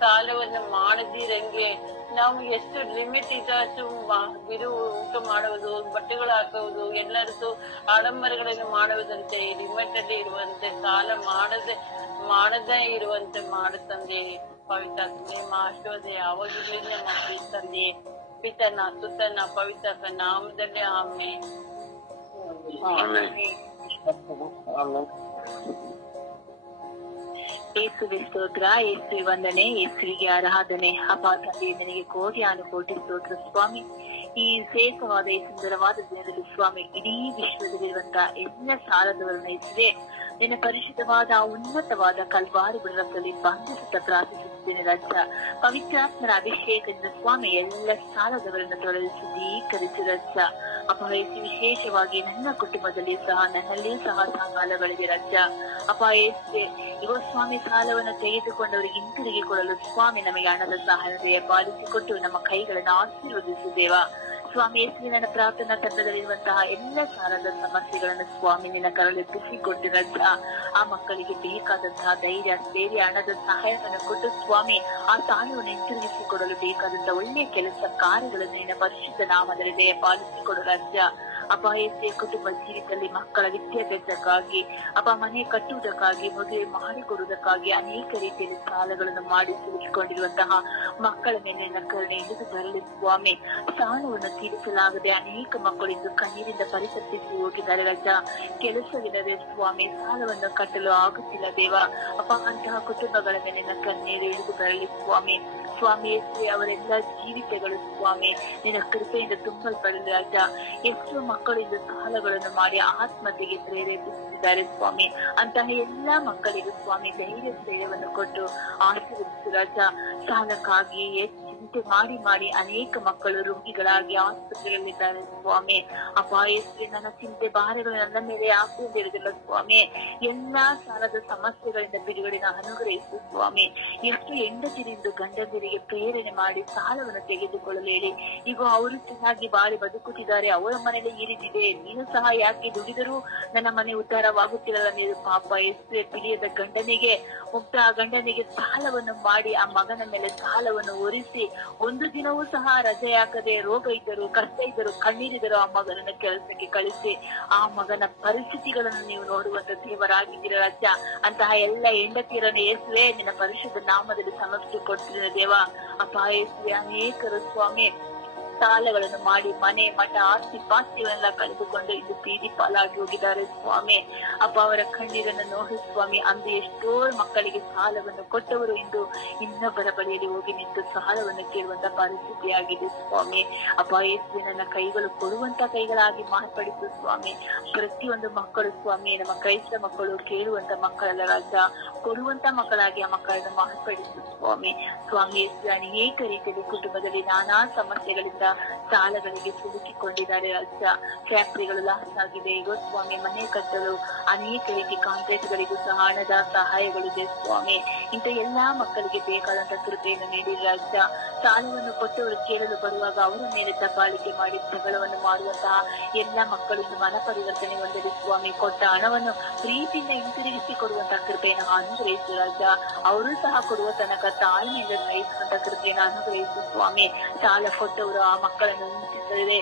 ಸಾಲವನ್ನು ಮಾಡದಿರಂಗೆ ನಾವು ಎಷ್ಟು ಲಿಮಿಟ್ ಇದೆ ಅಷ್ಟು ಊಟ ಮಾಡುವುದು, ಬಟ್ಟೆಗಳು ಹಾಕುವುದು, ಎಲ್ಲರದ್ದು ಆಡಂಬರಗಳನ್ನು ಮಾಡುವುದಂತೆ ಲಿಮಿಟ್ ಅಲ್ಲಿ ಇರುವಂತೆ, ಸಾಲ ಮಾಡದೇ ಇರುವಂತೆ ಮಾಡುತ್ತಂದೆ. ಪವಿತ್ರಾತ್ಮ ನಿಮ್ಮ ಆಶೀರ್ವಾದ ಯಾವಾಗಿರ್ಲಿ ನಮ್ಮ ಪ್ರೀತಿ ತಂದೆ. ಪಿತನ ಸುತನ ಪವಿತ್ರ ನಾಮದಲ್ಲಿ ಆಮೇಲೆ. ಯೇಸುವೆ ಸ್ತೋತ್ರ, ಯೇಸುವೆ ವಂದನೆ, ಯೇಸುವಿಗೆ ಆರಾಧನೆ. ಅಪ್ಪ ತಂದೆ, ನಿನಗೆ ಕೋಟಿ ಅನುಕೋಟಿ ಸ್ತೋತ್ರ ಸ್ವಾಮಿ. ಈ ವಿಶೇಷವಾದ ಈ ಸುಂದರವಾದ ದಿನದಲ್ಲಿ ಸ್ವಾಮಿ, ಇಡೀ ವಿಶ್ವದಲ್ಲಿರುವಂತಹ ಎಲ್ಲ ಸಾಲದವರನ್ನ ಇಸಿದೆ ನಿನ್ನ ಪರಿಶುದ್ಧವಾದ ಉನ್ನತವಾದ ಕಲ್ವಾರಿ ರಕ್ತದಲ್ಲಿ ಬಂಧಿಸುತ್ತಾ ಪ್ರಾರ್ಥಿಸುತ್ತೇನೆ ರಾಜ. ಪವಿತ್ರಾತ್ಮನ ಅಭಿಷೇಕದಿಂದ ಸ್ವಾಮಿ ಎಲ್ಲ ಸಾಲದವರನ್ನು ತೊಲಗಿಸಿ ದೀಕರಿಸಿ ರಾಜ. ಅಪಹರಿಸಿ ವಿಶೇಷವಾಗಿ ನನ್ನ ಕುಟುಂಬದಲ್ಲಿ ಸಹ ನನ್ನಲ್ಲಿಯೂ ಸಹ ಸಾಲಗಳಿದೆ ರಾಜ. ಅಪಹರಿಸಿ ಇವ ಸ್ವಾಮಿ ಸಾಲವನ್ನು ತೆಗೆದುಕೊಂಡವರಿಗೆ ಹಿಂತಿರುಗಿ ಕೊಡಲು ಸ್ವಾಮಿ ನಮಗೆ ಹಣದ ಸಹಾಯ ಪಾಲಿಸಿಕೊಟ್ಟು ನಮ್ಮ ಕೈಗಳನ್ನು ಆಶೀರ್ವದಿಸಿದ್ದೇವ ಸ್ವಾಮಿ. ಯೇಸುವೆ, ನನ್ನ ಪ್ರಾರ್ಥನಾ ತಂಡದಲ್ಲಿರುವಂತಹ ಎಲ್ಲ ಸಾಲದ ಸಮಸ್ಯೆಗಳನ್ನು ಸ್ವಾಮಿ ನಿನ್ನ ಕರಳೆತ್ತಿಸಿಕೊಟ್ಟು ರಾಜ. ಆ ಮಕ್ಕಳಿಗೆ ಬೇಕಾದಂತಹ ಧೈರ್ಯ, ಸ್ಥೈರ್ಯ, ಹಣದ ಸಹಾಯವನ್ನು ಕೊಟ್ಟು ಸ್ವಾಮಿ ಆ ಸಾಲವನ್ನು ಹಿಂತಿರುಗಿಸಿಕೊಡಲು ಬೇಕಾದಂತಹ ಒಳ್ಳೆಯ ಕೆಲಸ ಕಾರ್ಯಗಳನ್ನು ನಿನ್ನ ಪರಿಶುದ್ಧ ನಾಮದಲ್ಲಿ ದಯ ಪಾಲಿಸಿಕೊಡು ರಾಜ. ಅಪಾಯತೆ ಕುಟುಂಬ ಜೀವಿತದಲ್ಲಿ ಮಕ್ಕಳ ವಿದ್ಯಾಭ್ಯಾಸಕ್ಕಾಗಿ, ಮನೆ ಕಟ್ಟುವುದಕ್ಕಾಗಿ, ಮದುವೆ ಮಾಡಿಕೊಡುವುದಕ್ಕಾಗಿ ಅನೇಕ ರೀತಿಯಲ್ಲಿ ಸಾಲಗಳನ್ನು ಮಾಡಿ ಸಿಲುಕಿಕೊಂಡಿರುವಂತಹ ಮಕ್ಕಳ ಮೇಲೆ ನಿನ್ನ ಕರುಣೆ ಇಳಿದು ಬರಲಿ ಸ್ವಾಮಿ. ಸಾಲವನ್ನು ತೀರಿಸಲಾಗದೆ ಅನೇಕ ಮಕ್ಕಳು ಇಂದು ಕಣ್ಣೀರಿಂದ ಪರಿತಪಿಸಿ ಹೋಗಿದ್ದಾರೆ ರಾಜ. ಕೆಲಸವಿಲ್ಲದೆ ಸ್ವಾಮಿ ಸಾಲವನ್ನು ಕಟ್ಟಲು ಆಗುತ್ತಿಲ್ಲ ದೇವ. ಅಂತಹ ಕುಟುಂಬಗಳ ಮೇಲೆ ನಿನ್ನ ಕಣ್ಣೀರು ಇಳಿದು ಬರಲಿ ಸ್ವಾಮಿ. ಸ್ವಾಮಿ ಅವರೆಲ್ಲ ಜೀವಿತಗಳು ಸ್ವಾಮಿ ನಿನ್ನ ಕೃಪೆಯಿಂದ ತುಂಬಲ್ಪಡಲಿ ರಾಜ. ಎಷ್ಟೋ ಮಕ್ಕಳು ಇಂದು ಸಾಲಗಳನ್ನು ಮಾಡಿ ಆತ್ಮಹತ್ಯೆಗೆ ಪ್ರೇರೇಪಿಸುತ್ತಿದ್ದಾರೆ ಸ್ವಾಮಿ. ಅಂತಹ ಎಲ್ಲಾ ಮಕ್ಕಳಿಗೂ ಸ್ವಾಮಿ ಧೈರ್ಯ ಸ್ಥೈರ್ಯವನ್ನು ಕೊಟ್ಟು ಆಶೀರ್ವದಿಸು ರಾಜ. ಸಾಲಕ್ಕಾಗಿ ಚಿಂತೆ ಮಾಡಿ ಮಾಡಿ ಅನೇಕ ಮಕ್ಕಳು ರೋಗಿಗಳಾಗಿ ಆಸ್ಪತ್ರೆಯಲ್ಲಿದ್ದಾರೆ ಸ್ವಾಮಿ. ಅಪಾಯಕ್ಕೆ ನನ್ನ ಚಿಂತೆ ಭಾರಗಳು ನನ್ನ ಮೇಲೆ ಹಾಕುವುದಿರುವುದಿಲ್ಲ ಸ್ವಾಮಿ. ಎಲ್ಲಾ ಸಾಲದ ಸಮಸ್ಯೆಗಳಿಂದ ಬಿಡುಗಡೆನ ಅನುಗ್ರಹಿಸು ಸ್ವಾಮಿ. ಎಷ್ಟು ಹೆಂಡತಿರಿಂದ ಗಂಡಂದಿರಿಗೆ ಪ್ರೇರಣೆ ಮಾಡಿ ಸಾಲವನ್ನು ತೆಗೆದುಕೊಳ್ಳಲು ಹೇಳಿ. ಈಗ ಅವರು ಚೆನ್ನಾಗಿ ಬಾಳಿ ಬದುಕುತ್ತಿದ್ದಾರೆ, ಅವರ ಮನೆಯಲ್ಲಿ ಈ ರೀತಿದೆ, ನೀನು ಸಹ ಯಾಕೆ ದುಡಿದರೂ ನನ್ನ ಮನೆ ಉದ್ಧಾರವಾಗುತ್ತಿಲ್ಲ ನೀನು ಪಾಪ. ಎಷ್ಟು ತಿಳಿಯದ ಗಂಡನಿಗೆ ಗಂಡನಿಗೆ ಸಾಲವನ್ನು ಮಾಡಿ ಆ ಮಗನ ಮೇಲೆ ಸಾಲವನ್ನು ಹೊರಿಸಿ ಒಂದು ದಿನವೂ ಸಹ ರಜೆ ಹಾಕದೆ ರೋಗ ಇದ್ದರು, ಕಷ್ಟ ಇದ್ದರು, ಕಣ್ಣೀರಿದ್ದರು ಆ ಮಗನನ್ನ ಕೆಲಸಕ್ಕೆ ಕಳಿಸಿ ಆ ಮಗನ ಪರಿಸ್ಥಿತಿಗಳನ್ನು ನೀವು ನೋಡುವಂತ ದೇವರಾಗಿದ್ದೀರ ರಾಜ. ಅಂತಹ ಎಲ್ಲ ಹೆಂಡತಿಯರನ್ನು ಯೇಸುವೆ ನಿನ್ನ ಪರಿಶುದ್ಧ ನಾಮದಲ್ಲಿ ಸಮರ್ಪಿಸಿಕೊಡ್ತಿದ್ದೇನೆ ದೇವ. ಯೇಸುವೆ ಅನೇಕರು ಸ್ವಾಮಿ ಸಾಲಗಳನ್ನು ಮಾಡಿ ಮನೆ ಮಠ ಆಸ್ತಿ ಪಾಸ್ತಿಗಳನ್ನೆಲ್ಲ ಕಳೆದುಕೊಂಡು ಇಂದು ಬೀದಿ ಪಾಲಾಗಿ ಹೋಗಿದ್ದಾರೆ ಸ್ವಾಮಿ. ಅವರ ಕಣ್ಣೀರನ್ನು ನೋಡಿ ಸ್ವಾಮಿ. ಅಂದು ಎಷ್ಟೋ ಮಕ್ಕಳಿಗೆ ಸಾಲವನ್ನು ಕೊಟ್ಟವರು ಇಂದು ಇನ್ನೊಬ್ಬರ ಬಳಿಯಲ್ಲಿ ಹೋಗಿ ನಿಂತು ಸಾಲವನ್ನು ಕೇಳುವಂತ ಪರಿಸ್ಥಿತಿ ಆಗಿದೆ ಸ್ವಾಮಿ. ಯೇಸುವೆ ನನ್ನ ಕೈಗಳು ಕೊಡುವಂತ ಕೈಗಳಾಗಿ ಮಾರ್ಪಡಿಸು ಸ್ವಾಮಿ. ಪ್ರತಿಯೊಂದು ಮಕ್ಕಳು ಸ್ವಾಮಿ ನಮ್ಮ ಕ್ರೈಸ್ತ ಮಕ್ಕಳು ಕೇಳುವಂತ ಮಕ್ಕಳಲ್ಲ ರಾಜ. ಕೊಡುವಂತ ಮಕ್ಕಳಾಗಿ ಆ ಮಕ್ಕಳನ್ನು ಮಾರ್ಪಡಿಸು ಸ್ವಾಮಿ. ಸ್ವಾಮಿ, ಅನೇಕ ರೀತಿಯಲ್ಲಿ ಕುಟುಂಬದಲ್ಲಿ ನಾನಾ ಸಮಸ್ಯೆಗಳಿಂದ ಸಾಲಗಳಿಗೆ ಸಿಲುಕಿಕೊಂಡಿದ್ದಾರೆ ರಾಜ. ಫ್ಯಾಕ್ಟರಿಗಳು ಲಾಸ್ ಆಗಿದೆ ಈಗ ಸ್ವಾಮಿ. ಮನೆ ಕಟ್ಟಲು ಅನೇಕ ರೀತಿ ಕಾಂಟ್ರಾಕ್ಟ್ಗಳಿಗೂ ಸಹ ಹಣದ ಸಹಾಯಗಳಿದೆ ಸ್ವಾಮಿ. ಇಂಥ ಎಲ್ಲಾ ಮಕ್ಕಳಿಗೆ ಬೇಕಾದಂತ ಕೃಪೆಯನ್ನು ನೀಡಿ ರಾಜ. ಸಾಲವನ್ನು ಕೊಟ್ಟವರು ಕೇಳಲು ಬರುವಾಗ ಅವರ ಮೇಲೆ ದಬ್ಬಾಳಿಕೆ ಮಾಡಿ ಜಗಳವನ್ನು ಮಾಡುವಂತಹ ಎಲ್ಲಾ ಮಕ್ಕಳಿಂದ ಮನ ಪರಿವರ್ತನೆ ಹೊಂದಲಿ ಸ್ವಾಮಿ. ಕೊಟ್ಟ ಹಣವನ್ನು ಪ್ರೀತಿಯಿಂದ ಹಿಂತಿರುಗಿಸಿ ಕೊಡುವಂತಹ ಕೃಪೆಯನ್ನು ಅನುಗ್ರಹಿಸು ರಾಜ. ಅವರು ಸಹ ಕೊಡುವ ತನಕ ತಾಳ್ಮೆಯಿಂದ ಗ್ರಹಿಸುವಂತ ಕೃಪೆಯನ್ನು ಅನುಗ್ರಹಿಸು ಸ್ವಾಮಿ. ಸಾಲ ಕೊಟ್ಟವರು ಆ ಮಕ್ಕಳನ್ನು ಹಿಂಸಿಸದೆ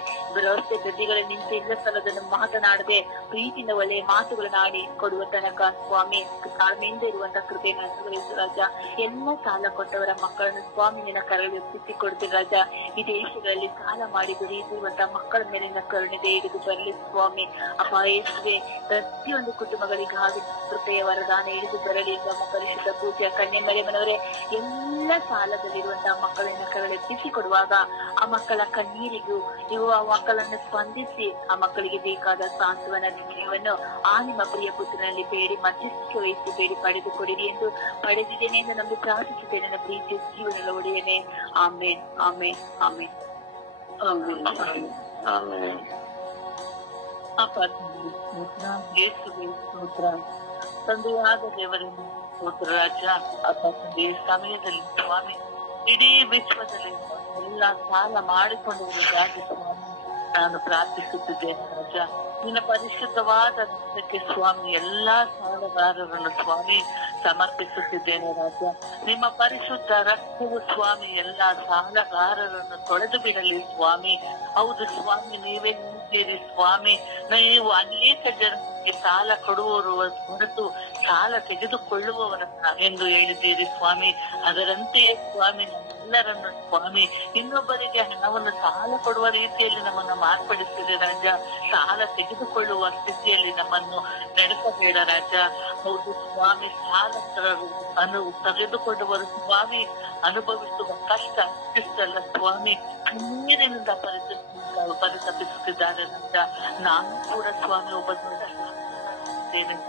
ರಸ್ತೆ ಬದಿಗಳಲ್ಲಿ ನಿಂತು ಇಲ್ಲ ಸ್ಥಳದನ್ನು ಮಾತನಾಡದೆ ಪ್ರೀತಿಯಿಂದ ಒಳ್ಳೆಯ ಮಾತುಗಳನ್ನು ಆಡಿ ಕೊಡುವ ತನಕ ಸ್ವಾಮಿ ತಾಳ್ಮೆಯಿಂದ ಇರುವಂತ ಕೃಪೆಯನ್ನು ಅನುಗ್ರಹಿಸು ರಾಜ. ಎಲ್ಲ ಸಾಲ ಕೊಟ್ಟವರ ಮಕ್ಕಳನ್ನು ಸ್ವಾಮಿ ನಿನ್ನ ಕರಳು ಕೊಡ್ತೀವಿ ರಾಜ. ಈ ದೇಶಗಳಲ್ಲಿ ಸಾಲ ಮಾಡಿ ದುಡಿಯುತ್ತಿರುವಂತಹ ಮಕ್ಕಳ ಮೇಲಿನ ಕರುಣೆಗೆ ಹಿಡಿದು ಬರಲಿ ಸ್ವಾಮಿ. ಅಪಾಯಕ್ಕೆ ಪ್ರತಿಯೊಂದು ಕುಟುಂಬಗಳಿಗಾಗಿ ಕೃಪೆಯ ವರದಾನ ಹಿಡಿದು ಬರಲಿ ಎಂಬ ಪರಿಶುದ್ಧ ಪೂಜೆ ಕನ್ಯೆ ಮರಿಯಮ್ಮನವರೇ. ಎಲ್ಲ ಸಾಲದಲ್ಲಿರುವಂತಹ ಮಕ್ಕಳನ್ನ ಕರಳೆತ್ತಿಸಿ ಕೊಡುವಾಗ ಆ ಮಕ್ಕಳ ಕಣ್ಣೀರಿಗೂ ನೀವು ಆ ಮಕ್ಕಳನ್ನು ಸ್ಪಂದಿಸಿ ಆ ಮಕ್ಕಳಿಗೆ ಬೇಕಾದ ಸಾಂತ್ವನ ಜೀವವನ್ನು ಆ ನಿಮ್ಮ ಪ್ರಿಯ ಪುತ್ರನಲ್ಲಿ ಬೇಡಿ ಮಧ್ಯಸ್ಥಿಕೆ ವಹಿಸಿ ಬೇಡಿ ಪಡೆದುಕೊಡಿರಿ ಎಂದು ಪಡೆದಿದ್ದೇನೆ ಎಂದು ನಮಗೆ ಪ್ರಾರ್ಥಿಸಿದ್ದೇನೆ. ನನ್ನ ಪ್ರೀತಿಯ ಜೀವನದ ಒಡೆಯನೆ. ಆಮೇನ್, ಆಮೇನ್, ಆಮೇನ್, ಆಮೇನ್. ಅಪ್ಪ ಯೇಸುವೆ ಸ್ತೋತ್ರ. ತಂದೆಯಾದ ದೇವರನ್ನು ಸ್ತೋತ್ರ ರಾಜ. ಅಪ್ಪ ತಂದೆಯ ಸಮಯದಲ್ಲಿ ಸ್ವಾಮಿ ಇಡೀ ವಿಶ್ವದಲ್ಲಿ ಎಲ್ಲ ಸಾಲ ಮಾಡಿಕೊಂಡಿರುವುದಾಗಿ ಸ್ವಾಮಿ ನಾನು ಪ್ರಾರ್ಥಿಸುತ್ತಿದ್ದೇನೆ ರಾಜ. ನಿನ್ನ ಪರಿಶುದ್ಧವಾದ ನಾಮಕ್ಕೆ ಸ್ವಾಮಿ ಎಲ್ಲಾ ಸಾಲಗಾರರನ್ನು ಸ್ವಾಮಿ ಸಮರ್ಪಿಸುತ್ತಿದ್ದೇನೆ ರಾಜ. ನಿಮ್ಮ ಪರಿಶುದ್ಧ ರಕ್ತವು ಸ್ವಾಮಿ ಎಲ್ಲಾ ಸಾಲಗಾರರನ್ನು ತೊಳೆದು ಬಿಡಲಿ ಸ್ವಾಮಿ. ಹೌದು ಸ್ವಾಮಿ, ನೀವೇ ನಿಂತಿದ್ದೀರಿ ಸ್ವಾಮಿ. ನೀವು ಅನೇಕ ಜನರಿಗೆ ಸಾಲ ಕೊಡುವವರು ಹೊರತು ಸಾಲ ತೆಗೆದುಕೊಳ್ಳುವವರನ್ನ ಎಂದು ಹೇಳಿದ್ದೀರಿ ಸ್ವಾಮಿ. ಅದರಂತೆಯೇ ಸ್ವಾಮಿ ಎಲ್ಲರನ್ನು ಸ್ವಾಮಿ ಇನ್ನೊಬ್ಬರಿಗೆ ಹಣವನ್ನು ಸಾಲ ಕೊಡುವ ರೀತಿಯಲ್ಲಿ ನಮ್ಮನ್ನು ಮಾರ್ಪಡಿಸಿದೆ ರಾಜ. ಸಾಲ ತೆಗೆದುಕೊಳ್ಳುವ ಸ್ಥಿತಿಯಲ್ಲಿ ನಮ್ಮನ್ನು ನಡೆಸಬೇಡ ರಾಜ. ಹೌದು ಸ್ವಾಮಿ, ಸಾಲ ತೆಗೆದುಕೊಂಡವರು ಸ್ವಾಮಿ ಅನುಭವಿಸುವ ಕಷ್ಟ ಅಷ್ಟಿಷ್ಟಲ್ಲ ಸ್ವಾಮಿ, ಕಣ್ಣೀರಿನಿಂದ ಪರಿತಪಿಸುತ್ತಿದ್ದಾರೆ ರಾಜ. ನಾನು ಕೂಡ ಸ್ವಾಮಿ ಒಬ್ಬ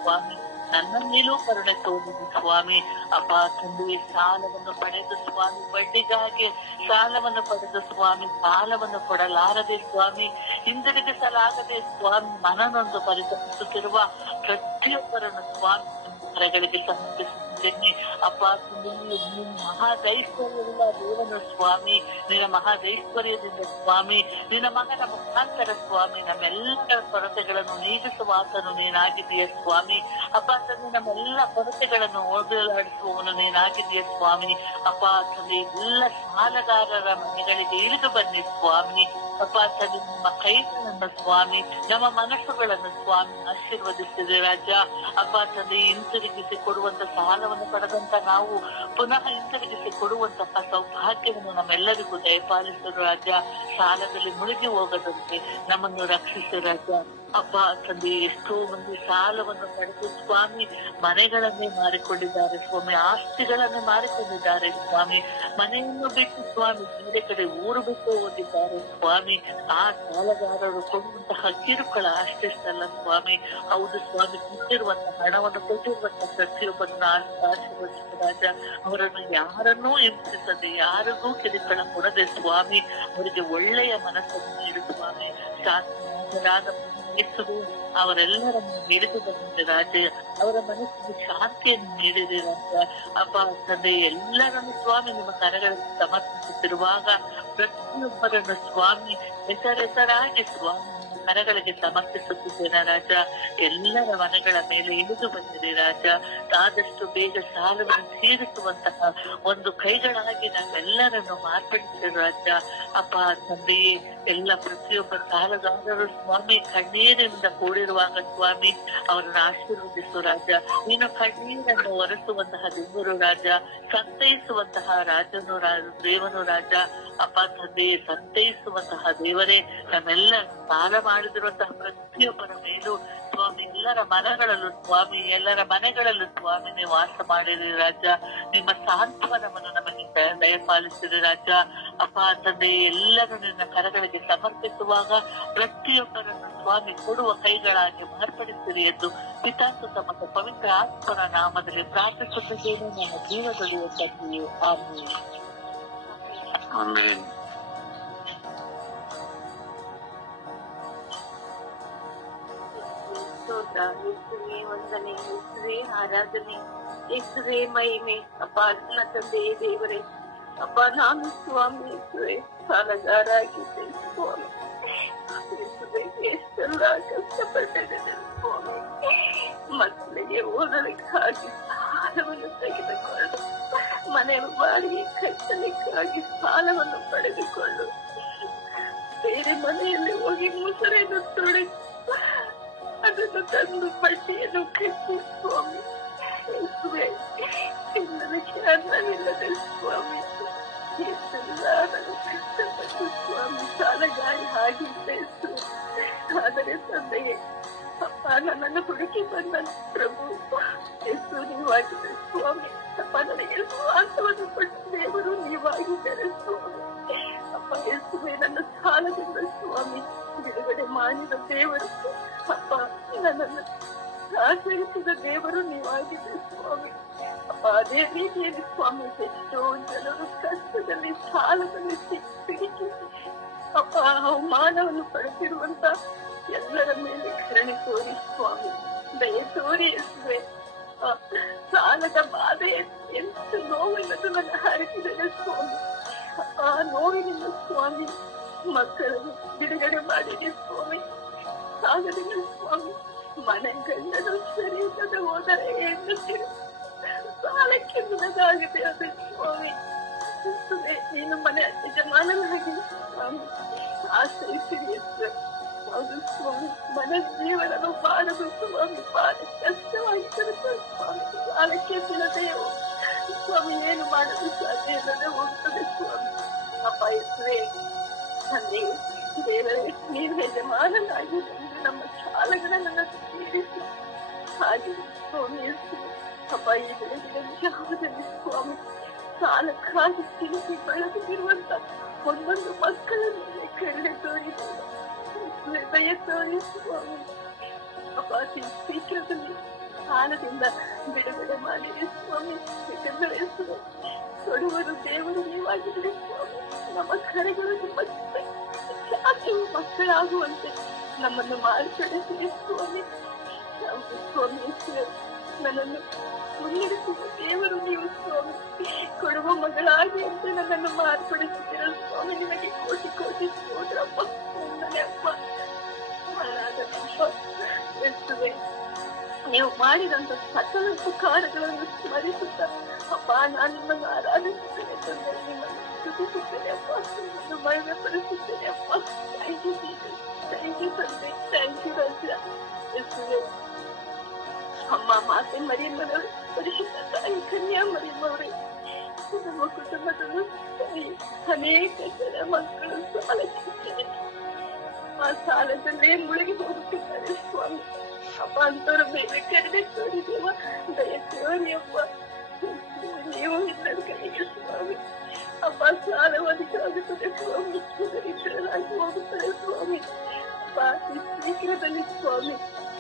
ಸ್ವಾಮಿ, ನನ್ನ ಮೇಲೂ ಕರುಣೆ ತೋರಿದೆ ಸ್ವಾಮಿ. ಅಪ್ಪ ತಂದೆ, ಸಾಲವನ್ನು ಪಡೆದು ಸ್ವಾಮಿ ಬಡ್ಡಿಗಾಗಿ ಸಾಲವನ್ನು ಪಡೆದು ಸ್ವಾಮಿ ಸಾಲವನ್ನು ಕೊಡಲಾರದೆ ಸ್ವಾಮಿ ಹಿಂದಿರುಗಿಸಲಾಗದೆ ಸ್ವಾಮಿ ಮನನೊಂದು ಪರಿತಪಿಸುತ್ತಿರುವ ಪ್ರತಿಯೊಬ್ಬರನ್ನು ಸ್ವಾಮಿ ಕರಗಳಿಗೆ ಸಮರ್ಪಿಸುತ್ತಿದ್ದೇನೆ. ಅಪ್ಪ ನೀನು ಮಹಾದೈಶ್ವರ್ಯವುಳ್ಳ ದೇವನು ಸ್ವಾಮಿ. ನಿನ್ನ ಮಹಾದೈಶ್ವರ್ಯದಿಂದ ಸ್ವಾಮಿ ನಿನ್ನ ಮಗನ ಮುಖಾಂತರ ಸ್ವಾಮಿ ನಮ್ಮೆಲ್ಲರ ಕೊರತೆಗಳನ್ನು ನೀಗಿಸುವ ಆತನು ನೀನಾಗಿದೆಯ ಸ್ವಾಮಿ. ಅಪ್ಪ ತಂದೆ, ನಮ್ಮೆಲ್ಲ ಕೊರತೆಗಳನ್ನು ಹೋಗಲಾಡಿಸುವವನು ನೀನಾಗಿದೆಯ ಸ್ವಾಮಿ. ಅಪ್ಪ ತಂದೆ, ಎಲ್ಲ ಸಾಲಗಾರರ ಮನೆಗಳಿಗೆ ಇಳಿದು ಬನ್ನಿ ಸ್ವಾಮಿ. ಅಪ್ಪ ತಂದೆ, ನಿಮ್ಮ ಕೈಗಳನ್ನು ಸ್ವಾಮಿ ನಮ್ಮ ಮನಸ್ಸುಗಳನ್ನು ಸ್ವಾಮಿ ಆಶೀರ್ವದಿಸಿದೆ ರಾಜ. ಅಪ್ಪ ತಂದೆ, ಹಿಂತಿರುಗಿಸಿ ಕೊಡುವಂತ ಸಾಲವನ್ನು ಪಡೆದಂತ ನಾವು ಪುನಃ ಹಿಂತಿರುಗಿಸಿ ಕೊಡುವಂತಹ ಸೌಭಾಗ್ಯವನ್ನು ನಮ್ಮೆಲ್ಲರಿಗೂ ದಯಪಾಲಿಸು ರಾಜ. ಸಾಲದಲ್ಲಿ ಮುಳುಗಿ ಹೋಗದಂತೆ ನಮ್ಮನ್ನು ರಕ್ಷಿಸು ರಾಜ. ಅಪ್ಪ ತಂದೆ, ಎಷ್ಟೋ ಮಂದಿ ಸಾಲವನ್ನು ಪಡೆದು ಸ್ವಾಮಿ ಮನೆಗಳನ್ನೇ ಮಾರಿಕೊಂಡಿದ್ದಾರೆ ಸ್ವಾಮಿ, ಆಸ್ತಿಗಳನ್ನೇ ಮಾರಿಕೊಂಡಿದ್ದಾರೆ ಸ್ವಾಮಿ, ಮನೆಯನ್ನು ಬಿಟ್ಟು ಸ್ವಾಮಿ ಬೇರೆ ಕಡೆ ಊರು ಬಿಟ್ಟು ಹೋಗಿದ್ದಾರೆ ಸ್ವಾಮಿ. ಆ ಸಾಲಗಾರರು ಕೊಡುವಂತಹ ಕಿರುಕುಳ ಅಷ್ಟಿಷ್ಟಲ್ಲ ಸ್ವಾಮಿ. ಹೌದು ಸ್ವಾಮಿ, ಕೊಟ್ಟಿರುವಂತಹ ಹಣವನ್ನು ಕೊಟ್ಟಿರುವಂತಹ ಪ್ರತಿಯೊಬ್ಬರನ್ನು ಆಶೀರ್ವದಿಸಿದ ರಾಜ. ಅವರನ್ನು ಯಾರನ್ನೂ ಹಿಂಸಿಸದೆ ಯಾರಿಗೂ ಕಿರುಕುಳ ಕೊಡದೆ ಸ್ವಾಮಿ ಅವರಿಗೆ ಒಳ್ಳೆಯ ಮನಸ್ಸನ್ನು ನೀಡು ಸ್ವಾಮಿ. ಶಾಂತರಾದ ಅವರೆಲ್ಲರನ್ನು ಹಿಡಿದು ಬಂದಿದೆ ರಾಜ. ಅವರ ಮನಸ್ಸಿಗೆ ಶಾಂತಿಯನ್ನು ನೀಡಿದೆ ರಾಜ. ಅಪ್ಪ ತಂದೆ, ಎಲ್ಲರನ್ನು ಸ್ವಾಮಿ ನಿಮ್ಮ ಕರಗಳಲ್ಲಿ ಸಮರ್ಪಿಸುತ್ತಿರುವಾಗ ಪ್ರತಿಯೊಬ್ಬರನ್ನು ಸ್ವಾಮಿ ಹೆಸರಾಗಿ ಸ್ವಾಮಿ ಕರಗಳಿಗೆ ಸಮರ್ಪಿಸುತ್ತಿದ್ದೇನೆ ರಾಜ. ಎಲ್ಲರ ಮನೆಗಳ ಮೇಲೆ ಇಳಿದು ಬಂದಿದೆ ರಾಜ. ಆದಷ್ಟು ಬೇಗ ಸಾಲವನ್ನು ತೀರಿಸುವಂತಹ ಒಂದು ಕೈಗಳಾಗಿ ನಾವೆಲ್ಲರನ್ನು ಮಾರ್ಪಡಿಸಿದ ರಾಜ. ಅಪ್ಪ ತಂದೆಯೇ, ಎಲ್ಲ ಪ್ರತಿಯೊಬ್ಬ ಸಾಲಗಾರರು ಸ್ವಾಮಿ ಕಣ್ಣೀರಿನಿಂದ ಕೂಡಿರುವಾಗ ಸ್ವಾಮಿ ಅವರನ್ನು ಆಶೀರ್ವದಿಸು ರಾಜ. ನೀನು ಕಣ್ಣೀರನ್ನು ಒರೆಸುವಂತಹ ದೇವರು ರಾಜ, ಸಂತೈಸುವಂತಹ ರಾಜನು ದೇವನು ರಾಜ. ಅಪ್ಪ ತಂದೆಯೇ, ಸಂತೈಸುವಂತಹ ದೇವರೇ, ನಮ್ಮೆಲ್ಲ ಸಾಲ ಮಾಡಿದಿರುವಂತಹ ಪ್ರತಿಯೊಬ್ಬರ ಮೇಲೂ ಸ್ವಾಮಿ ಎಲ್ಲರ ಮನಗಳಲ್ಲೂ ಸ್ವಾಮಿ, ಎಲ್ಲರ ಮನೆಗಳಲ್ಲೂ ಸ್ವಾಮಿ ನೀವು ವಾಸ ಮಾಡಿರಿ ರಾಜ. ನಿಮ್ಮ ಸಾಂತ್ವನವನ್ನು ನಮಗೆ ದಯಪಾಲಿಸಿರಿ ರಾಜ. ಅಪ್ಪ ತಂದೆ, ಎಲ್ಲರೂ ನಿನ್ನ ಕರಗಳಿಗೆ ಸಮರ್ಪಿಸುವಾಗ ಪ್ರತಿಯೊಬ್ಬರನ್ನು ಸ್ವಾಮಿ ಕೊಡುವ ಕೈಗಳಾಗಿ ಮಾರ್ಪಡಿಸಿರಿ ಎಂದು ಪಿತಾಸುತ ಮತ್ತು ಪವಿತ್ರ ಆತ್ಮನ ನಾಮದಲ್ಲಿ ಪ್ರಾರ್ಥಿಸುತ್ತಿದ್ದೇನೆ. ನನ್ನ ಜೀವದಲ್ಲಿ ತಂದೆಯು. ಆಮೇಲೆ ಆಮೇಲೆ ಸ್ತೋತ್ರ. ಯೇಸುವೇ ವಂದನೆ, ಯೇಸುವೇ ಆರಾಧನೆ, ಯೇಸುವೇ ಮಹಿಮೆ. ಅಪ್ಪ ನನ್ನ ತಂದೆಯೇ ದೇವರೇ, ಅಪ್ಪ ನಾನು ಸ್ವಾಮಿ ಯೇಸುವೇ ಸಾಲಗಾರ ಆಗಿದ್ದೆ ಸ್ವಾಮಿ. ಯೇಸುವೇ ಎಷ್ಟೆಲ್ಲ ಕಷ್ಟಪಟ್ಟಿದ್ದೇನೆ ಸ್ವಾಮಿ. ಮಕ್ಕಳಿಗೆ ಓದಲಿಕ್ಕಾಗಿ ಸಾಲವನ್ನು ತೆಗೆದುಕೊಂಡು, ಮನೆ ಬಾಡಿಗೆ ಕಟ್ಟಲಿಕ್ಕಾಗಿ ಸಾಲವನ್ನು ಪಡೆದುಕೊಂಡು, ಬೇರೆ ಮನೆಯಲ್ಲಿ ಹೋಗಿ ಮುಸುರೆಯನ್ನು ತೊಡೆದು ಅದನ್ನು ತಂದು ಬಡ್ಡಿಯನ್ನು ಕಟ್ಟಿ ಸ್ವಾಮಿ ಯೇಸುವೇ ತಿನ್ನಲಿಕ್ಕೆ ಅನ್ನವಿಲ್ಲದೆ ಸ್ವಾಮಿ ಎಷ್ಟೆಲ್ಲ ನಾನು ಕಷ್ಟಪಟ್ಟು ಸ್ವಾಮಿ ಸಾಲಗಾರಿ ಆಗಿದ್ದೆ. ಆದರೆ ತಂದೆಯೇ ಅಪ್ಪ ನನ್ನನ್ನು ಹುಡುಕಿ ಬಂದ ಪ್ರಭು ಯೇಸು ನೀವಾಗಿದ್ದೆ ಸ್ವಾಮಿ. ಅಪ್ಪ ನನಗೆ ಸ್ವಾರ್ಥವನ್ನು ಕೊಟ್ಟ ದೇವರು ನೀವಾಗಿದ್ದಾರೆ ಸ್ವಾಮಿ. ಅಪ್ಪ ಯೇಸುವೇ ನನ್ನ ಸಾಲದಿಂದ ಸ್ವಾಮಿ ಬಿಡುಗಡೆ ಮಾಡಿದ ದೇವರು, ಅಪ್ಪ ನನ್ನನ್ನು ಆಚರಿಸಿದ ದೇವರು ನೀವಾಗಿದೆ ಸ್ವಾಮಿ. ಅಪ್ಪ ಅದೇ ರೀತಿಯಲ್ಲಿ ಸ್ವಾಮಿ ಎಷ್ಟೋ ಜನರು ಕಷ್ಟದಲ್ಲಿ ಸಾಲದಲ್ಲಿ ಸಿಕ್ಕಿ ಅಪ್ಪ ಅವಮಾನವನ್ನು ಪಡೆದಿರುವಂತ ಎಲ್ಲರ ಮೇಲೆ ಕರುಣೆ ತೋರಿ ಸ್ವಾಮಿ, ದಯೆ ತೋರಿ ಯೇಸುವೇ. ಸಾಲದ ಬಾಧೆ ಎಷ್ಟು ನೋವೆಂದು ನನ್ನ ಹರಿಸಿದರೆ ಸ್ವಾಮಿ. ಆ ನೋವಿನಿಂದ ಸ್ವಾಮಿ ಮಕ್ಕಳನ್ನು ಬಿಡುಗಡೆ ಮಾಡಿದೆ ಸ್ವಾಮಿ. ಸಾಲದಿಂದ ಸ್ವಾಮಿ ಮನೆ ಗಂಡನು ಸರಿ ಇಲ್ಲದೆ ಹೋದರೆ ಹೆಣ್ಣು ಸಾಲಕ್ಕೆ ಬಿಡದಾಗಿದೆ ಅದು ಸ್ವಾಮಿ. ನೀನು ಮನೆ ಯಜಮಾನನಾಗಿ ಸ್ವಾಮಿ ಆಶ್ರಯಿಸಿದೆ. ಹೌದು ಸ್ವಾಮಿ, ಮನೆ ಜೀವನನು ಮಾಡಲು ಸ್ವಾಮಿ ಬಹಳ ಕಷ್ಟವಾಗಿರುತ್ತೆ ಸ್ವಾಮಿ. ಸಾಲಕ್ಕೆ ಬಿಡದೆಯೋ ಸ್ವಾಮಿ ಏನು ಮಾಡಲು ಸಾಧ್ಯ ಇಲ್ಲದೆ ಹೋಗ್ತದೆ ಸ್ವಾಮಿ. ಅಪ್ಪ ಯೇಸುವೇ ತಂದೆ ದೇವರೇ, ನೀನು ಯಜಮಾನನಾಗಿ ನಮ್ಮ ಸಾಲಗಳನ್ನು ತೀರಿಸಿ ಹಾಗೆ ಸ್ವಾಮಿ ಯೇಸುವೇ. ಅಪ್ಪ ಈ ಬೆಳಗಿನ ಸ್ವಾಮಿ ಸಾಲಕ್ಕಾಗಿ ತಿಳಿಸಿ ಬೆಳೆದಿರುವಂತ ಒಂದೊಂದು ಮಕ್ಕಳನ್ನು ಕರುಣೆ ತೋರಿಸಿದೆ, ದಯ ತೋರಿ ಸ್ವಾಮಿ. ಅಪ್ಪ ಶೀಘ್ರದಲ್ಲಿ ಸಾಲದಿಂದ ಬಿಡುಗಡೆ ಮಾಡಿದೆ ಸ್ವಾಮಿ. ಏಕೆಂದರೆ ಕೊಡುವರು ದೇವರು ನೀವಾಗಿದ್ರೆ ಸ್ವಾಮಿ. ನಮ್ಮ ಕರೆಗಳು ನಿಮ್ಮ ಸಾಕಿವು ಮಕ್ಕಳಾಗುವಂತೆ ನಮ್ಮನ್ನು ಮಾರ್ಪಡಿಸಿದೆ ಸ್ವಾಮಿ. ಸ್ವಾಮಿ ನನ್ನನ್ನು ಮುನ್ನಡೆಸಿದ ದೇವರು ನೀವು ಸ್ವಾಮಿ. ಕೊಡುವ ಮಗಳಾಗಿ ಅಂತ ನನ್ನನ್ನು ಮಾರ್ಪಡಿಸಿದ್ದೀರ ಸ್ವಾಮಿ. ನಿಮಗೆ ಕೋಟಿ ಕೋಟಿ ಸ್ತೋತ್ರಪ್ಪ. ನನ್ನನೇ ಅಪ್ಪ ಎಷ್ಟುವೆ ನೀವು ಮಾಡಿದಂತ ಸಕಲ ಉಪಕಾರಗಳನ್ನು ಸ್ಮರಿಸುತ್ತ ಅಪ್ಪ ನಾನು ನಿಮ್ಮನ್ನು ಆರಾಧಿಸುತ್ತೇನೆ ತಂದೆ, ನಿಮ್ಮನ್ನು ಸ್ತುತಿಸುತ್ತೇನೆ ಅಪ್ಪ, ನಿಮ್ಮನ್ನು ಮಹಿಮೆ ಪಡಿಸುತ್ತೇನೆ ಅಪ್ಪ. Thank you Jesus, thank you ತಂದೆ, ಥ್ಯಾಂಕ್ ಯು ರಾಜ. ಎಷ್ಟುವೆ ಅಮ್ಮ ಮಾತೆ ಮರಿಯಮ್ಮನವರು, ಪರಿಶುದ್ಧ ತಾಯಿ ಕನ್ಯಾ ಮರಿಯಮ್ಮವರೇ, ನಮ್ಮ ಕುಟುಂಬದಲ್ಲೂ ಅನೇಕ ಜನ ಮಕ್ಕಳು ಸಾಲಕ್ಕಿದ್ದಾರೆ. ಆ ಸಾಲದಲ್ಲೇ ಮುಳುಗಿ ಹೋಗುತ್ತಿದ್ದಾರೆ ಸ್ವಾಮಿ. ಅಪ್ಪ ಅಂತವ್ರ ಮೇಲೆ ಕಡಿಮೆ ತೋರಿದೇವ, ದಯತೋರಿ ಅಪ್ಪ. ನೀವು ಇನ್ನೊಂದು ಕಡೆಗೆ ಸ್ವಾಮಿ ಅಪ್ಪ ಸಾಲ ಅಧಿಕಾಗುತ್ತದೆ ಸ್ವಾಮಿ, ದರಿದ್ರರಾಗಿ ಹೋಗುತ್ತದೆ ಸ್ವಾಮಿ. ಅಪ್ಪ ಶೀಘ್ರದಲ್ಲಿ ಸ್ವಾಮಿ